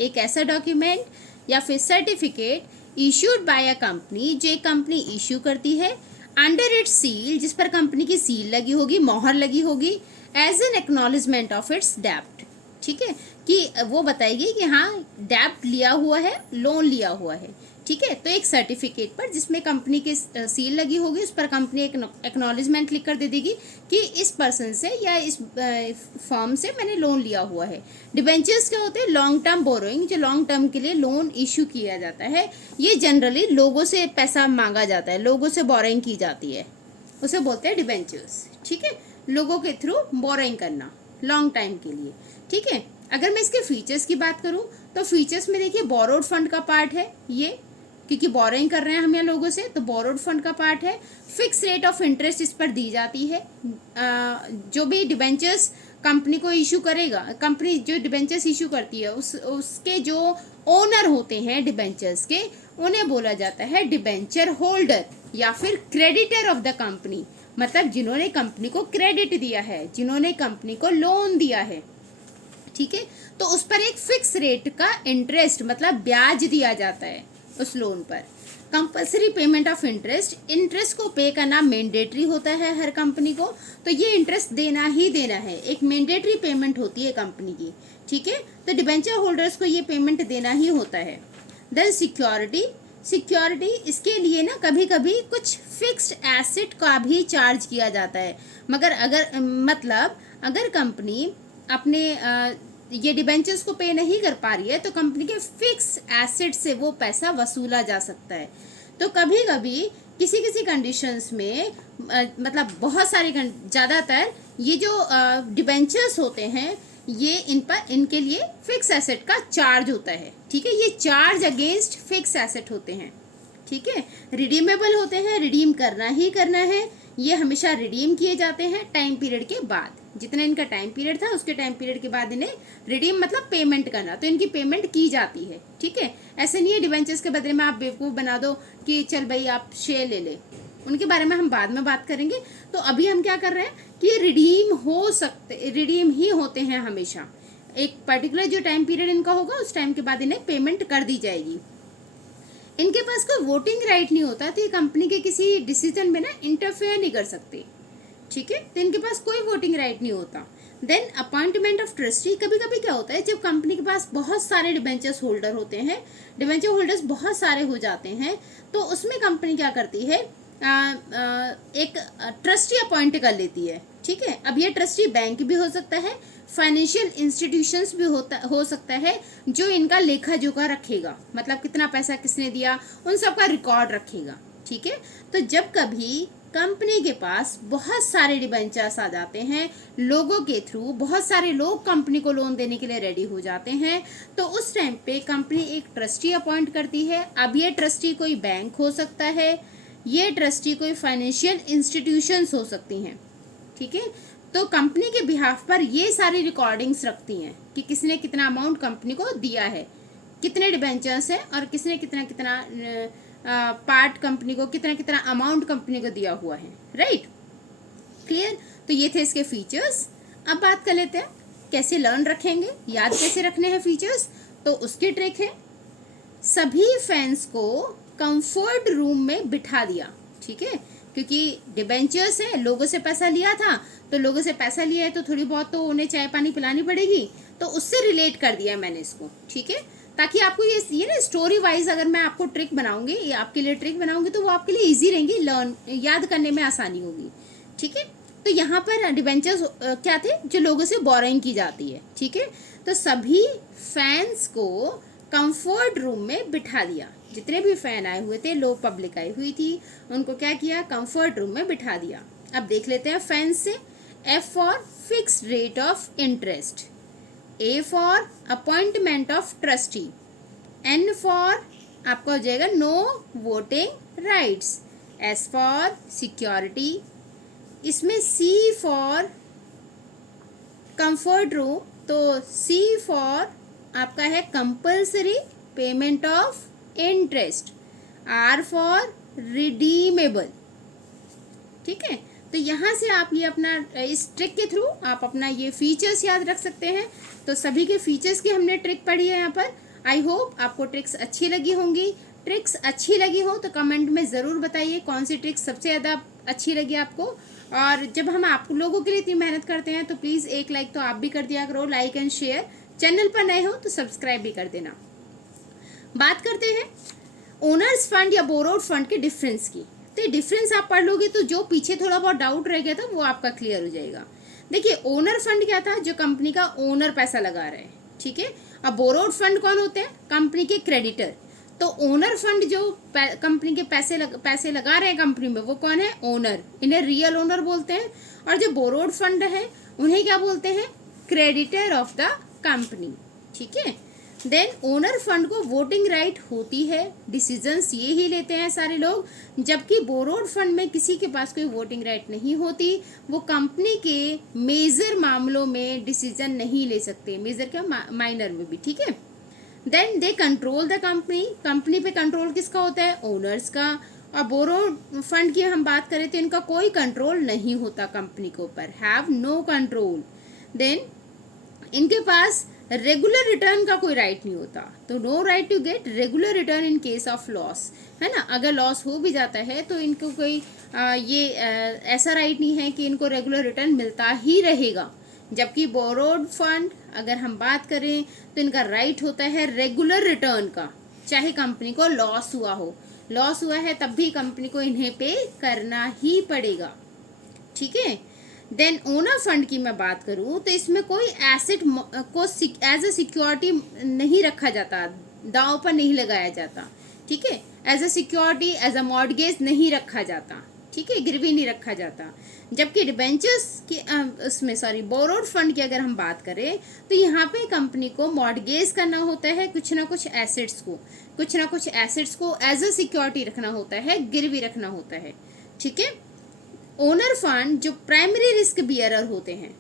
एक ऐसा डॉक्यूमेंट या फिर certificate issued by a company, जो एक कंपनी इशू करती है, अंडर इट्स सील, जिस पर कंपनी की सील लगी होगी, मोहर लगी होगी, as an acknowledgement of its डेब्ट। ठीक है, कि वो बताएगी कि हाँ डेब्ट लिया हुआ है, लोन लिया हुआ है। ठीक है, तो एक सर्टिफिकेट पर जिसमें कंपनी की सील लगी होगी, उस पर कंपनी एक एक्नॉलेजमेंट लिख कर दे देगी कि इस पर्सन से या इस फर्म से मैंने लोन लिया हुआ है। डिबेंचर्स क्या होते हैं? लॉन्ग टर्म बोरोइंग, जो लॉन्ग टर्म के लिए लोन इशू किया जाता है। ये जनरली लोगों से पैसा मांगा जाता है, लोगों से बोरोइंग की जाती है, उसे बोलते हैं डिबेंचर्स। ठीक है, लोगों के थ्रू बोरोइंग करना लॉन्ग टाइम के लिए। ठीक है, अगर मैं इसके फीचर्स की बात करूं तो फीचर्स में देखिए बोरोड फंड का पार्ट है ये, क्योंकि बोरोइंग कर रहे हैं हम यहाँ लोगों से, तो बोरोड फंड का पार्ट है। फिक्स रेट ऑफ इंटरेस्ट इस पर दी जाती है। जो भी डिबेंचर्स कंपनी को इशू करेगा, कंपनी जो डिबेंचर्स इशू करती है उसके जो ओनर होते हैं डिबेंचर्स के, उन्हें बोला जाता है डिबेंचर होल्डर या फिर क्रेडिटर ऑफ द कंपनी। मतलब जिन्होंने कंपनी को क्रेडिट दिया है, जिन्होंने कंपनी को लोन दिया है। ठीक है, तो उस पर एक फिक्स रेट का इंटरेस्ट मतलब ब्याज दिया जाता है उस लोन पर। Compulsory payment of interest, interest को पे करना मैंडेटरी होता है हर कंपनी को, तो ये इंटरेस्ट देना ही देना है, एक मैंडेटरी पेमेंट होती है कंपनी की। ठीक है, तो डिबेंचर होल्डर्स को ये पेमेंट देना ही होता है। देन सिक्योरिटी, सिक्योरिटी इसके लिए ना कभी कभी कुछ फिक्स्ड एसेट का भी चार्ज किया जाता है, मगर अगर मतलब अगर कंपनी अपने ये डिबेंचर्स को पे नहीं कर पा रही है तो कंपनी के फिक्स एसेट से वो पैसा वसूला जा सकता है। तो कभी कभी किसी किसी कंडीशंस में मतलब बहुत सारे ज़्यादातर ये जो डिबेंचर्स होते हैं ये इन पर इनके लिए फिक्स एसेट का चार्ज होता है। ठीक है, ये चार्ज अगेंस्ट फिक्स एसेट होते हैं। ठीक है, रिडीमेबल होते हैं, रिडीम करना ही करना है, ये हमेशा रिडीम किए जाते हैं टाइम पीरियड के बाद। जितना इनका टाइम पीरियड था उसके टाइम पीरियड के बाद इन्हें रिडीम मतलब पेमेंट करना, तो इनकी पेमेंट की जाती है। ठीक है, ऐसे नहीं है डिबेंचर्स के बदले में आप बेवकूफ़ बना दो कि चल भाई आप शेयर ले ले, उनके बारे में हम बाद में बात करेंगे। तो अभी हम क्या कर रहे हैं कि रिडीम हो सकते, रिडीम ही होते हैं हमेशा। एक पर्टिकुलर जो टाइम पीरियड इनका होगा उस टाइम के बाद इन्हें पेमेंट कर दी जाएगी। इनके पास कोई वोटिंग राइट नहीं होता, तो ये कंपनी के किसी डिसीजन में ना इंटरफेयर नहीं कर सकते। ठीक है, तो इनके पास कोई वोटिंग राइट नहीं होता। देन अपॉइंटमेंट ऑफ ट्रस्टी, कभी कभी क्या होता है जब कंपनी के पास बहुत सारे डिबेंचर्स होल्डर होते हैं, डिबेंचर होल्डर्स बहुत सारे हो जाते हैं, तो उसमें कंपनी क्या करती है एक ट्रस्टी अपॉइंट कर लेती है। ठीक है, अब ये ट्रस्टी बैंक भी हो सकता है, फाइनेंशियल इंस्टीट्यूशंस भी हो सकता है, जो इनका लेखा जोखा रखेगा, मतलब कितना पैसा किसने दिया उन सब का रिकॉर्ड रखेगा। ठीक है, तो जब कभी कंपनी के पास बहुत सारे डिबेंचर्स आ जाते हैं लोगों के थ्रू, बहुत सारे लोग कंपनी को लोन देने के लिए रेडी हो जाते हैं, तो उस टाइम पे कंपनी एक ट्रस्टी अपॉइंट करती है। अब ये ट्रस्टी कोई बैंक हो सकता है, ये ट्रस्टी कोई फाइनेंशियल इंस्टीट्यूशंस हो सकती हैं। ठीक है, तो कंपनी के बिहाफ पर ये सारी रिकॉर्डिंग्स रखती हैं कि किसने कितना अमाउंट कंपनी को दिया है, कितने डिबेंचर्स हैं और किसने कितना कितना पार्ट कंपनी को, कितना कितना अमाउंट कंपनी को दिया हुआ है। Right, clear? तो ये थे इसके फीचर्स। अब बात कर लेते हैं कैसे लर्न रखेंगे, याद कैसे रखने हैं फीचर्स। तो उसकी ट्रिक है, सभी फैंस को कंफर्ट रूम में बिठा दिया। ठीक है, क्योंकि डिबेंचर्स है, लोगों से पैसा लिया था, तो लोगों से पैसा लिया है तो थोड़ी बहुत तो उन्हें चाय पानी पिलानी पड़ेगी, तो उससे रिलेट कर दिया मैंने इसको। ठीक है, ताकि आपको ये ना स्टोरी वाइज अगर मैं आपको ट्रिक बनाऊंगी, ये आपके लिए ट्रिक बनाऊंगी, तो वो आपके लिए इजी रहेंगी, लर्न याद करने में आसानी होगी। ठीक है, तो यहाँ पर डिबेंचर्स क्या थे, जो लोगों से बोरोइंग की जाती है। ठीक है, तो सभी फैंस को कंफर्ट रूम में बिठा दिया, जितने भी फैन आए हुए थे, लोग पब्लिक आई हुई थी, उनको क्या किया, कंफर्ट रूम में बिठा दिया। अब देख लेते हैं फैन से। F for fixed rate of interest, A for appointment of trustee, N for आपका हो जाएगा no voting rights, S for security, इसमें सी फॉर कंफर्ट रूम, तो सी फॉर आपका है compulsory payment of interest, R for redeemable. ठीक है, तो यहाँ से आप ये अपना इस ट्रिक के थ्रू आप अपना ये फीचर्स याद रख सकते हैं। तो सभी के फीचर्स की हमने ट्रिक पढ़ी है यहाँ पर। आई होप आपको ट्रिक्स अच्छी लगी होंगी। ट्रिक्स अच्छी लगी हो तो कमेंट में ज़रूर बताइए कौन सी ट्रिक्स सबसे ज़्यादा अच्छी लगी आपको। और जब हम आप लोगों के लिए इतनी मेहनत करते हैं तो प्लीज़ एक लाइक तो आप भी कर दिया करो, लाइक एंड शेयर। चैनल पर नए हो तो सब्सक्राइब भी कर देना। बात करते हैं ओनर्स फंड या बोरोड फंड के डिफरेंस की। तो डिफरेंस आप पढ़ लोगे तो जो पीछे थोड़ा बहुत डाउट रह गया था वो आपका क्लियर हो जाएगा। देखिए, ओनर फंड क्या था, जो कंपनी का ओनर पैसा लगा रहे हैं। ठीक है, अब बोरोड फंड कौन होते हैं, कंपनी के क्रेडिटर। तो ओनर फंड जो कंपनी के पैसे लगा रहे हैं कंपनी में, वो कौन है, ओनर। इन्हें रियल ओनर बोलते हैं। और जो बोरोड फंड है उन्हें क्या बोलते हैं, क्रेडिटर ऑफ द कंपनी। ठीक है, देन ओनर फंड को वोटिंग राइट होती है, डिसीजंस ये ही लेते हैं सारे लोग। जबकि बोरोड फंड में किसी के पास कोई वोटिंग राइट नहीं होती, वो कंपनी के मेजर मामलों में डिसीजन नहीं ले सकते, मेजर क्या माइनर में भी। ठीक है, then they control the company. Company पे कंट्रोल किसका होता है, ओनर्स का। और बोरोड फंड की हम बात करें तो इनका कोई कंट्रोल नहीं होता कंपनी के ऊपर, हैव नो कंट्रोल। देन इनके पास रेगुलर रिटर्न का कोई राइट नहीं होता, तो no right to get regular return in case of loss, है ना। अगर लॉस हो भी जाता है तो इनको कोई ऐसा राइट नहीं है कि इनको रेगुलर रिटर्न मिलता ही रहेगा। जबकि बोरोड फंड अगर हम बात करें तो इनका राइट होता है रेगुलर रिटर्न का, चाहे कंपनी को लॉस हुआ हो। लॉस हुआ है तब भी कंपनी को इन्हें पे करना ही पड़ेगा। ठीक है, देन ओनर फंड की मैं बात करूं तो इसमें कोई एसेट को एज ए सिक्योरिटी नहीं रखा जाता, दांव पर नहीं लगाया जाता। ठीक है, as a security, as a mortgage नहीं रखा जाता। ठीक है, गिरवी नहीं रखा जाता। जबकि डिबेंचर्स की उसमें बोरोड फंड की अगर हम बात करें तो यहाँ पे कंपनी को मॉर्गेज करना होता है कुछ ना कुछ एसेट्स को एज अ सिक्योरिटी रखना होता है, गिरवी रखना होता है। ठीक है, ओनर फंड जो प्राइमरी रिस्क बियरर होते हैं।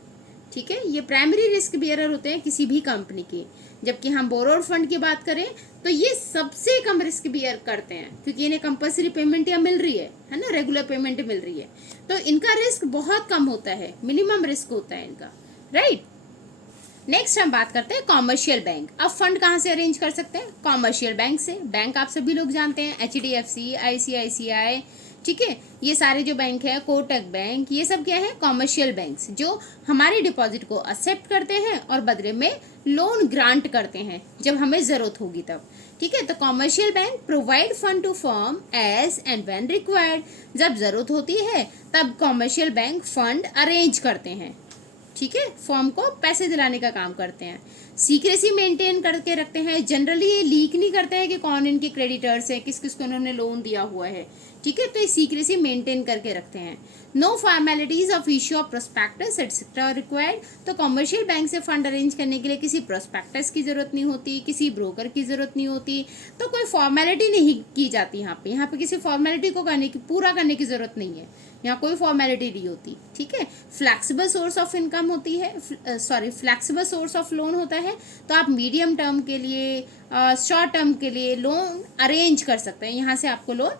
ठीक है, ये प्राइमरी रिस्क बियरर होते हैं किसी भी कंपनी के। जबकि हम बोरोड फंड की बात करें तो ये सबसे कम रिस्क बियर करते हैं, क्योंकि इन्हें कंपल्सरी पेमेंट या मिल रही है ना, रेगुलर पेमेंट मिल रही है, तो इनका रिस्क बहुत कम होता है, मिनिमम रिस्क होता है इनका, राइट। नेक्स्ट हम बात करते हैं कॉमर्शियल बैंक। अब फंड कहाँ से अरेंज कर सकते हैं, कॉमर्शियल बैंक से। बैंक आप सभी लोग जानते हैं, HDFC, ICICI, ठीक है, ये सारे जो बैंक है, कोटक बैंक, ये सब क्या है, कॉमर्शियल बैंक्स, जो हमारी डिपॉजिट को एक्सेप्ट करते हैं और बदले में लोन ग्रांट करते हैं जब हमें ज़रूरत होगी तब। ठीक है, तो commercial bank provide fund to firm as and when required. जब ज़रूरत होती है तब कॉमर्शियल बैंक फंड अरेंज करते हैं। ठीक है, फर्म को पैसे दिलाने का काम करते हैं। सीक्रेसी मेंटेन करके रखते हैं, जनरली ये लीक नहीं करते हैं कि कौन इनके क्रेडिटर्स हैं, किस किस को उन्होंने लोन दिया हुआ है। ठीक है, तो ये सीक्रेसी मेंटेन करके रखते हैं। No formalities of issue of prospectus etcetera required. तो कमर्शियल बैंक से फंड अरेंज करने के लिए किसी प्रोस्पेक्टस की जरूरत नहीं होती, किसी ब्रोकर की जरूरत नहीं होती, तो कोई फॉर्मेलिटी नहीं की जाती यहाँ पे किसी फॉर्मेलिटी को पूरा करने की जरूरत नहीं है, यहाँ कोई फॉर्मेलिटी नहीं होती। ठीक है, फ्लैक्सिबल सोर्स ऑफ इनकम होती है, फ्लैक्सिबल सोर्स ऑफ लोन होता है, तो आप मीडियम टर्म के लिए, शॉर्ट टर्म के लिए लोन अरेंज कर सकते हैं, यहाँ से आपको लोन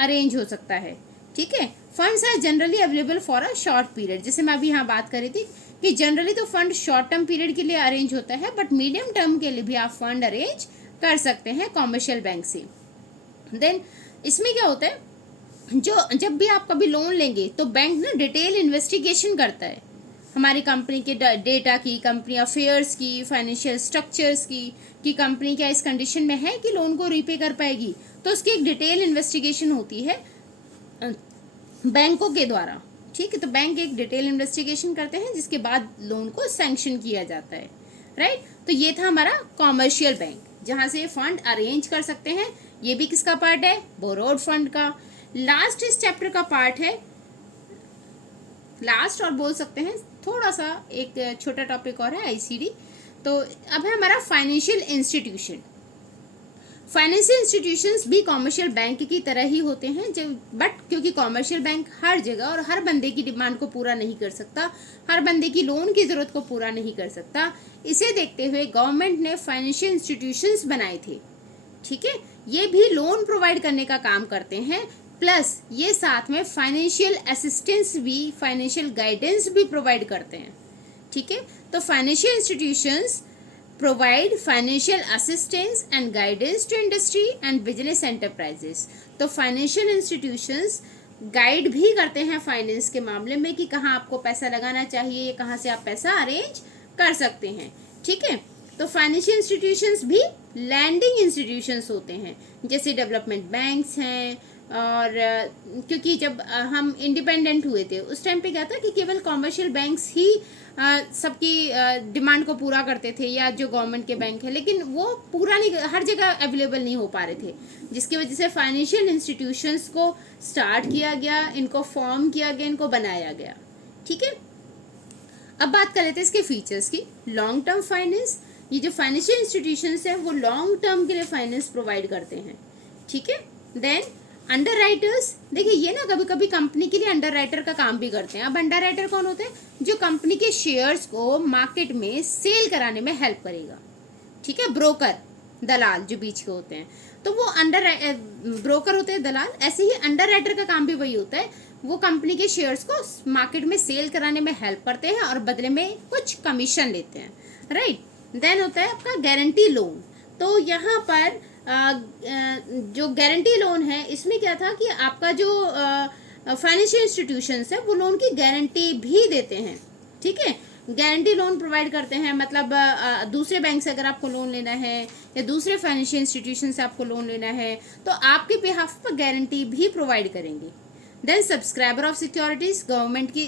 अरेंज हो सकता है। ठीक है, funds are generally available for a short period. जैसे मैं अभी यहाँ बात कर रही थी कि जनरली तो फंड शॉर्ट टर्म पीरियड के लिए अरेंज होता है, बट मीडियम टर्म के लिए भी आप फंड अरेंज कर सकते हैं कॉमर्शियल बैंक से। देन इसमें क्या होता है, जब भी आप कभी लोन लेंगे तो बैंक ना डिटेल इन्वेस्टिगेशन करता है हमारी कंपनी के डेटा की, कंपनी अफेयर्स की, फाइनेंशियल स्ट्रक्चर्स की, कि कंपनी क्या इस कंडीशन में है कि लोन को रीपे कर पाएगी। तो उसकी एक डिटेल इन्वेस्टिगेशन होती है बैंकों के द्वारा। ठीक है, तो बैंक एक डिटेल इन्वेस्टिगेशन करते हैं जिसके बाद लोन को सैंक्शन किया जाता है, राइट। तो ये था हमारा कॉमर्शियल बैंक, जहाँ से फंड अरेंज कर सकते हैं। ये भी किसका पार्ट है, बोरोड फंड का। लास्ट इस चैप्टर का पार्ट है लास्ट और बोल सकते हैं थोड़ा सा एक छोटा टॉपिक और है आईसीडी। तो अब है हमारा फाइनेंशियल इंस्टीट्यूशन। फाइनेंशियल इंस्टीट्यूशंस भी कॉमर्शियल बैंक की तरह ही होते हैं, जब बट क्योंकि कॉमर्शियल बैंक हर जगह और हर बंदे की डिमांड को पूरा नहीं कर सकता, हर बंदे की लोन की ज़रूरत को पूरा नहीं कर सकता, इसे देखते हुए गवर्नमेंट ने फाइनेंशियल इंस्टीट्यूशंस बनाए थे। ठीक है, ये भी लोन प्रोवाइड करने का काम करते हैं, प्लस ये साथ में फाइनेंशियल असिस्टेंस भी, फाइनेंशियल गाइडेंस भी प्रोवाइड करते हैं। ठीक है, तो financial institutions provide financial assistance and guidance to industry and business enterprises. तो फाइनेंशियल इंस्टीट्यूशंस गाइड भी करते हैं फाइनेंस के मामले में कि कहाँ आपको पैसा लगाना चाहिए, कहाँ से आप पैसा अरेंज कर सकते हैं। ठीक है, तो फाइनेंशियल इंस्टीट्यूशंस भी लैंडिंग इंस्टीट्यूशंस होते हैं, जैसे डेवलपमेंट बैंक्स हैं। और क्योंकि जब हम इंडिपेंडेंट हुए थे उस टाइम पे क्या था कि केवल कॉमर्शियल बैंक्स ही सबकी डिमांड को पूरा करते थे, या जो गवर्नमेंट के बैंक है, लेकिन वो पूरा नहीं, हर जगह अवेलेबल नहीं हो पा रहे थे, जिसकी वजह से फाइनेंशियल इंस्टीट्यूशंस को स्टार्ट किया गया, इनको फॉर्म किया गया, इनको बनाया गया। ठीक है, अब बात कर लेते हैं इसके फीचर्स की। लॉन्ग टर्म फाइनेंस, ये जो फाइनेंशियल इंस्टीट्यूशंस हैं वो लॉन्ग टर्म के लिए फाइनेंस प्रोवाइड करते हैं। ठीक है, देन अंडर राइटर्स, देखिए ये ना कभी कभी कंपनी के लिए अंडर राइटर का काम भी करते हैं। अब अंडर राइटर कौन होते हैं? जो कंपनी के शेयर्स को मार्केट में सेल कराने में हेल्प करेगा। ठीक है, ब्रोकर, दलाल जो बीच के होते हैं, तो वो ब्रोकर होते हैं, दलाल। ऐसे ही अंडर राइटर का काम भी वही होता है, वो कंपनी के शेयर्स को मार्केट में सेल कराने में हेल्प करते हैं और बदले में कुछ कमीशन लेते हैं। राइट, देन होता है आपका गारंटी लोन। तो यहाँ पर जो गारंटी लोन है, इसमें क्या था कि आपका जो फाइनेंशियल इंस्टीट्यूशंस है वो लोन की गारंटी भी देते हैं। ठीक है, गारंटी लोन प्रोवाइड करते हैं, मतलब दूसरे बैंक से अगर आपको लोन लेना है या दूसरे फाइनेंशियल इंस्टीट्यूशन से आपको लोन लेना है तो आपके बिहाफ पर गारंटी भी प्रोवाइड करेंगे। Then subscriber of securities, government की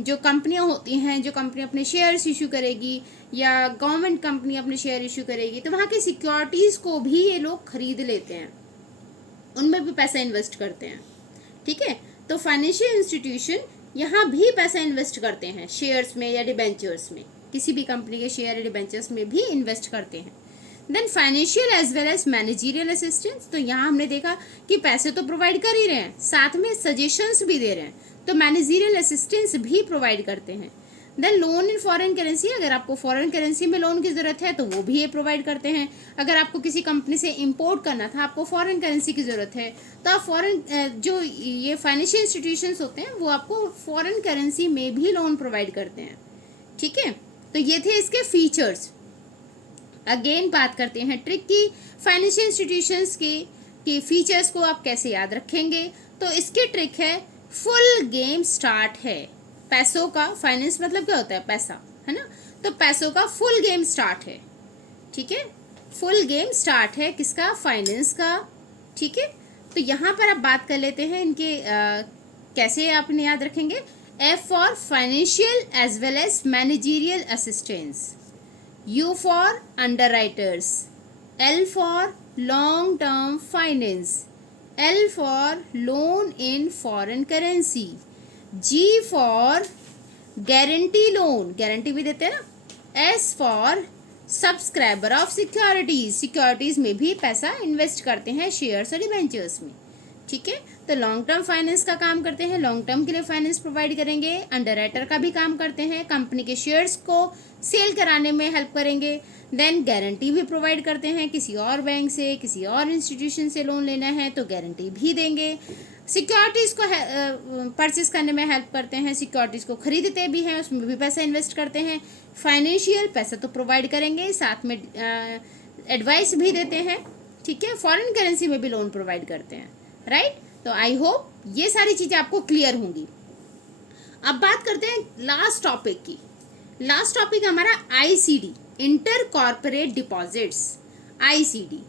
जो कंपनियां होती हैं, जो कंपनी अपने शेयर्स इशू करेगी या गवर्नमेंट कंपनी अपने शेयर इशू करेगी, तो वहाँ की सिक्योरिटीज़ को भी ये लोग खरीद लेते हैं, उनमें भी पैसा इन्वेस्ट करते हैं। ठीक है, तो फाइनेंशियल इंस्टीट्यूशन यहाँ भी पैसा इन्वेस्ट करते हैं, शेयर्स में या डिबेंचर्स में, किसी भी कंपनी के शेयर या डिबेंचर्स में भी इन्वेस्ट करते हैं। Then financial as well as managerial assistance, तो यहाँ हमने देखा कि पैसे तो प्रोवाइड कर ही रहे हैं, साथ में सजेशंस भी दे रहे हैं, तो मैनेजरियल असिस्टेंस भी प्रोवाइड करते हैं। Then loan in foreign currency, अगर आपको फॉरेन करेंसी में लोन की ज़रूरत है तो वो भी ये प्रोवाइड करते हैं। अगर आपको किसी कंपनी से इंपोर्ट करना था, आपको फॉरेन करेंसी की ज़रूरत है, तो आप फॉरेन जो ये फाइनेंशियल इंस्टीट्यूशंस होते हैं वो आपको फॉरेन करेंसी में भी लोन प्रोवाइड करते हैं। ठीक है, तो ये थे इसके फीचर्स। अगेन बात करते हैं ट्रिक की, फाइनेंशियल इंस्टीट्यूशंस की फीचर्स को आप कैसे याद रखेंगे। तो इसकी ट्रिक है, फुल गेम स्टार्ट है। पैसों का, फाइनेंस मतलब क्या होता है? पैसा, है ना? तो पैसों का फुल गेम स्टार्ट है। ठीक है, फुल गेम स्टार्ट है किसका? फाइनेंस का। ठीक है, तो यहाँ पर आप बात कर लेते हैं इनके कैसे आपने याद रखेंगे। F for financial as well as managerial assistance, U for underwriters, L for long term finance, L for loan in foreign currency, G for guarantee loan, guarantee भी देते हैं ना, S for subscriber of securities, securities में भी पैसा इन्वेस्ट करते हैं शेयर्स और डिबेंचर्स में। ठीक है, तो लॉन्ग टर्म फाइनेंस का काम करते हैं, लॉन्ग टर्म के लिए फाइनेंस प्रोवाइड करेंगे। अंडरराइटर का भी काम करते हैं, कंपनी के शेयर्स को सेल कराने में हेल्प करेंगे। देन गारंटी भी प्रोवाइड करते हैं, किसी और बैंक से, किसी और इंस्टीट्यूशन से लोन लेना है तो गारंटी भी देंगे। सिक्योरिटीज़ को परचेस करने में हेल्प करते हैं, सिक्योरिटीज़ को खरीदते भी हैं, उसमें भी पैसा इन्वेस्ट करते हैं। फाइनेंशियल पैसा तो प्रोवाइड करेंगे, साथ में एडवाइस भी देते हैं। ठीक है, फॉरेन करेंसी में भी लोन प्रोवाइड करते हैं। राइट, तो आई होप ये सारी चीज़ें आपको क्लियर होंगी। अब बात करते हैं लास्ट टॉपिक की। लास्ट टॉपिक हमारा ICD, inter corporate deposits, ICD.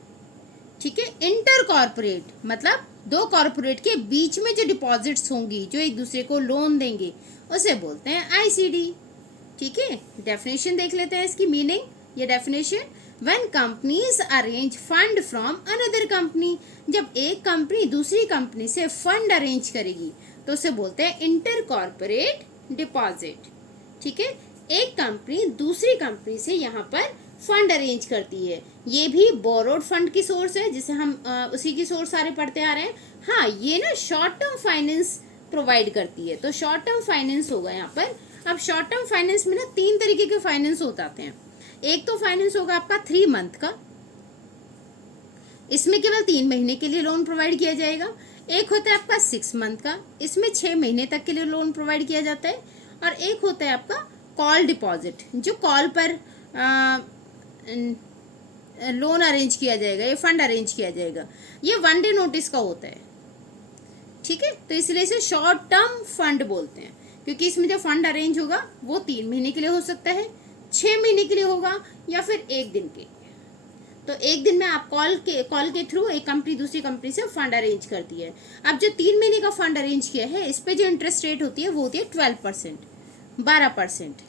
ठीक है, इंटर कॉर्पोरेट मतलब दो कॉर्पोरेट के बीच में जो डिपॉजिट्स होंगी, जो एक दूसरे को लोन देंगे, उसे बोलते हैं आईसीडी। ठीक है, डेफिनेशन देख लेते हैं इसकी मीनिंग। ये definition, when companies arrange fund from another company, जब एक कंपनी दूसरी कंपनी से फंड अरेंज करेगी तो उसे बोलते हैं इंटर कॉर्पोरेट डिपॉजिट। ठीक है, एक कंपनी दूसरी कंपनी से यहाँ पर फंड अरेंज करती है। ये भी बोरोड फंड की सोर्स है, जिसे हम उसी की सोर्स सारे पढ़ते आ रहे हैं। हाँ, ये ना शॉर्ट टर्म फाइनेंस प्रोवाइड करती है, तो शॉर्ट टर्म फाइनेंस होगा यहाँ पर। अब शॉर्ट टर्म फाइनेंस में ना 3 तरीके के फाइनेंस हो जाते हैं। एक तो फाइनेंस होगा आपका 3 मंथ का, इसमें केवल 3 महीने के लिए लोन प्रोवाइड किया जाएगा। एक होता है आपका 6 मंथ का, इसमें 6 महीने तक के लिए लोन प्रोवाइड किया जाता है। और एक होता है आपका कॉल डिपॉजिट, जो कॉल पर लोन अरेंज किया जाएगा, ये फंड अरेंज किया जाएगा। ये 1 डे नोटिस का होता है। ठीक है, तो इसलिए इसे शॉर्ट टर्म फंड बोलते हैं, क्योंकि इसमें जो फंड अरेंज होगा वो 3 महीने के लिए हो सकता है, 6 महीने के लिए होगा, या फिर 1 दिन के। तो 1 दिन में आप कॉल के थ्रू एक कंपनी दूसरी कंपनी से फंड अरेंज करती है। अब जो 3 महीने का फंड अरेंज किया है, इस पे जो इंटरेस्ट रेट होती है वो होती है 12%, 12%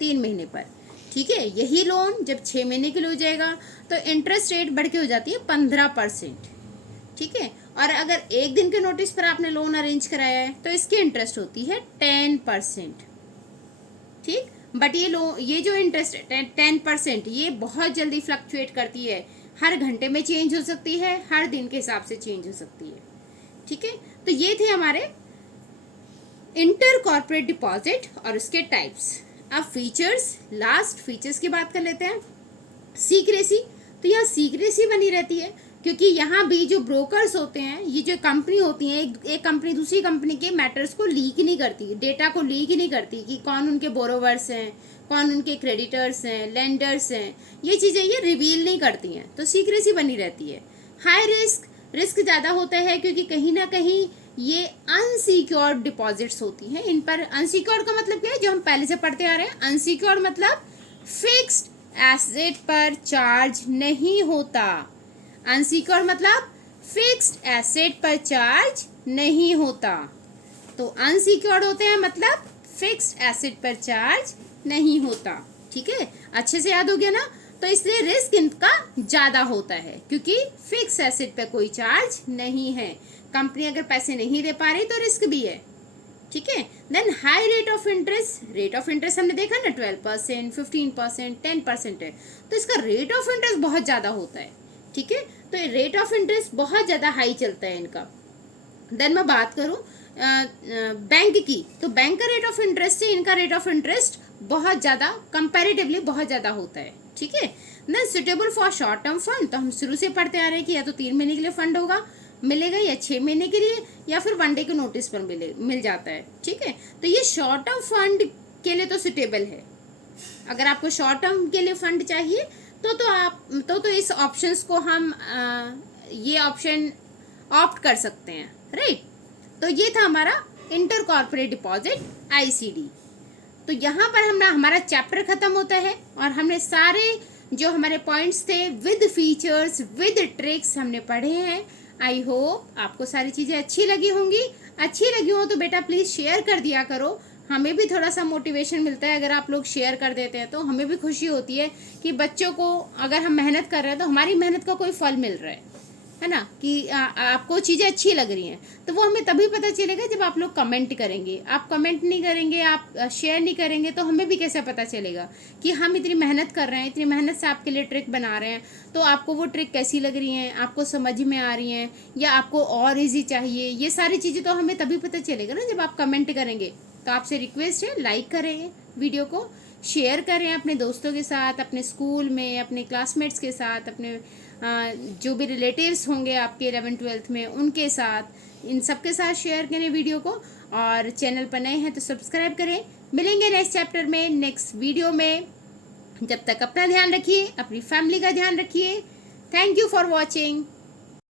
3 महीने पर। ठीक है, यही लोन जब 6 महीने के लिए हो जाएगा तो इंटरेस्ट रेट बढ़ के हो जाती है 15%। ठीक है, और अगर 1 दिन के नोटिस पर आपने लोन अरेंज कराया है तो इसकी इंटरेस्ट होती है 10%। ठीक, बट ये जो इंटरेस्ट 10% ये बहुत जल्दी फ्लक्चुएट करती है, हर घंटे में चेंज हो सकती है, हर दिन के हिसाब से चेंज हो सकती है। ठीक है, तो ये थे हमारे इंटर कॉर्पोरेट डिपॉजिट और उसके टाइप्स। अब फीचर्स, लास्ट फीचर्स की बात कर लेते हैं। सीक्रेसी, तो यहाँ सीक्रेसी बनी रहती है, क्योंकि यहाँ भी जो ब्रोकर्स होते हैं, ये जो कंपनी होती है, एक कंपनी दूसरी कंपनी के मैटर्स को लीक नहीं करती, डेटा को लीक नहीं करती कि कौन उनके बोरोवर्स हैं, कौन उनके क्रेडिटर्स हैं, लेंडर्स हैं, ये चीज़ें ये रिवील नहीं करती हैं, तो सीक्रेसी बनी रहती है। हाई रिस्क ज़्यादा होता है, क्योंकि कहीं ना कहीं ये अनसिक्योर्ड डिपॉजिट्स होती हैं। इन पर अनसिक्योर्ड का मतलब क्या है, जो हम पहले से पढ़ते आ रहे हैं। अनसिक्योर्ड मतलब फिक्स्ड एसेट पर चार्ज नहीं होता। अनसिक्योर्ड मतलब फिक्स्ड एसेट पर चार्ज नहीं होता। तो अनसिक्योर्ड होते हैं मतलब फिक्स्ड एसेट पर चार्ज नहीं होता। ठीक है, अच्छे से याद हो गया ना। तो इसलिए रिस्क इनका ज़्यादा होता है, क्योंकि फिक्स एसेट पे कोई चार्ज नहीं है। कंपनी अगर पैसे नहीं दे पा रही तो रिस्क भी है। ठीक है, then high rate of interest. Rate of interest हमने देखा ना, 12%, 15%, 10% है, तो इसका रेट ऑफ इंटरेस्ट बहुत ज़्यादा होता है। ठीक है, तो रेट ऑफ इंटरेस्ट बहुत ज़्यादा हाई चलता है इनका। देन मैं बात करूँ बैंक की, तो बैंक का रेट ऑफ इंटरेस्ट से इनका रेट ऑफ इंटरेस्ट बहुत ज़्यादा, कंपैरेटिवली बहुत ज़्यादा होता है। ठीक है, then suitable for short term fund, तो हम शुरू से पढ़ते आ रहे हैं कि या तो 3 महीने के लिए फंड होगा मिलेगा, या 6 महीने के लिए, या फिर 1 डे के नोटिस पर मिल जाता है। ठीक है, तो ये शॉर्ट टर्म फंड के लिए तो सुटेबल है। अगर आपको शॉर्ट टर्म के लिए फंड चाहिए तो इस ऑप्शंस को हम ये ऑप्शन ऑप्ट कर सकते हैं, राइट। तो ये था हमारा इंटर कॉर्पोरेट डिपॉजिट ICD। तो यहाँ पर हमारा चैप्टर खत्म होता है, और हमने सारे जो हमारे पॉइंट्स थे विद फीचर्स विद ट्रिक्स हमने पढ़े हैं। आई होप आपको सारी चीज़ें अच्छी लगी होंगी। अच्छी लगी हो तो बेटा प्लीज़ शेयर कर दिया करो, हमें भी थोड़ा सा मोटिवेशन मिलता है। अगर आप लोग शेयर कर देते हैं तो हमें भी खुशी होती है कि बच्चों को, अगर हम मेहनत कर रहे हैं तो हमारी मेहनत का कोई फल मिल रहा है ना, कि आपको चीज़ें अच्छी लग रही हैं। तो वो हमें तभी पता चलेगा जब आप लोग कमेंट करेंगे। आप कमेंट नहीं करेंगे, आप शेयर नहीं करेंगे, तो हमें भी कैसे पता चलेगा कि हम इतनी मेहनत कर रहे हैं, इतनी मेहनत से आपके लिए ट्रिक बना रहे हैं, तो आपको वो ट्रिक कैसी लग रही हैं, आपको समझ में आ रही हैं, या आपको और ईजी चाहिए। ये सारी चीज़ें तो हमें तभी पता चलेगा ना जब आप कमेंट करेंगे। तो आपसे रिक्वेस्ट है, लाइक करें वीडियो को, शेयर करें अपने दोस्तों के साथ, अपने स्कूल में, अपने क्लासमेट्स के साथ, अपने जो भी रिलेटिव्स होंगे आपके 11th 12th में उनके साथ, इन सबके साथ शेयर करें वीडियो को। और चैनल पर नए हैं तो सब्सक्राइब करें। मिलेंगे नेक्स्ट चैप्टर में, नेक्स्ट वीडियो में। जब तक अपना ध्यान रखिए, अपनी फैमिली का ध्यान रखिए। Thank you for watching.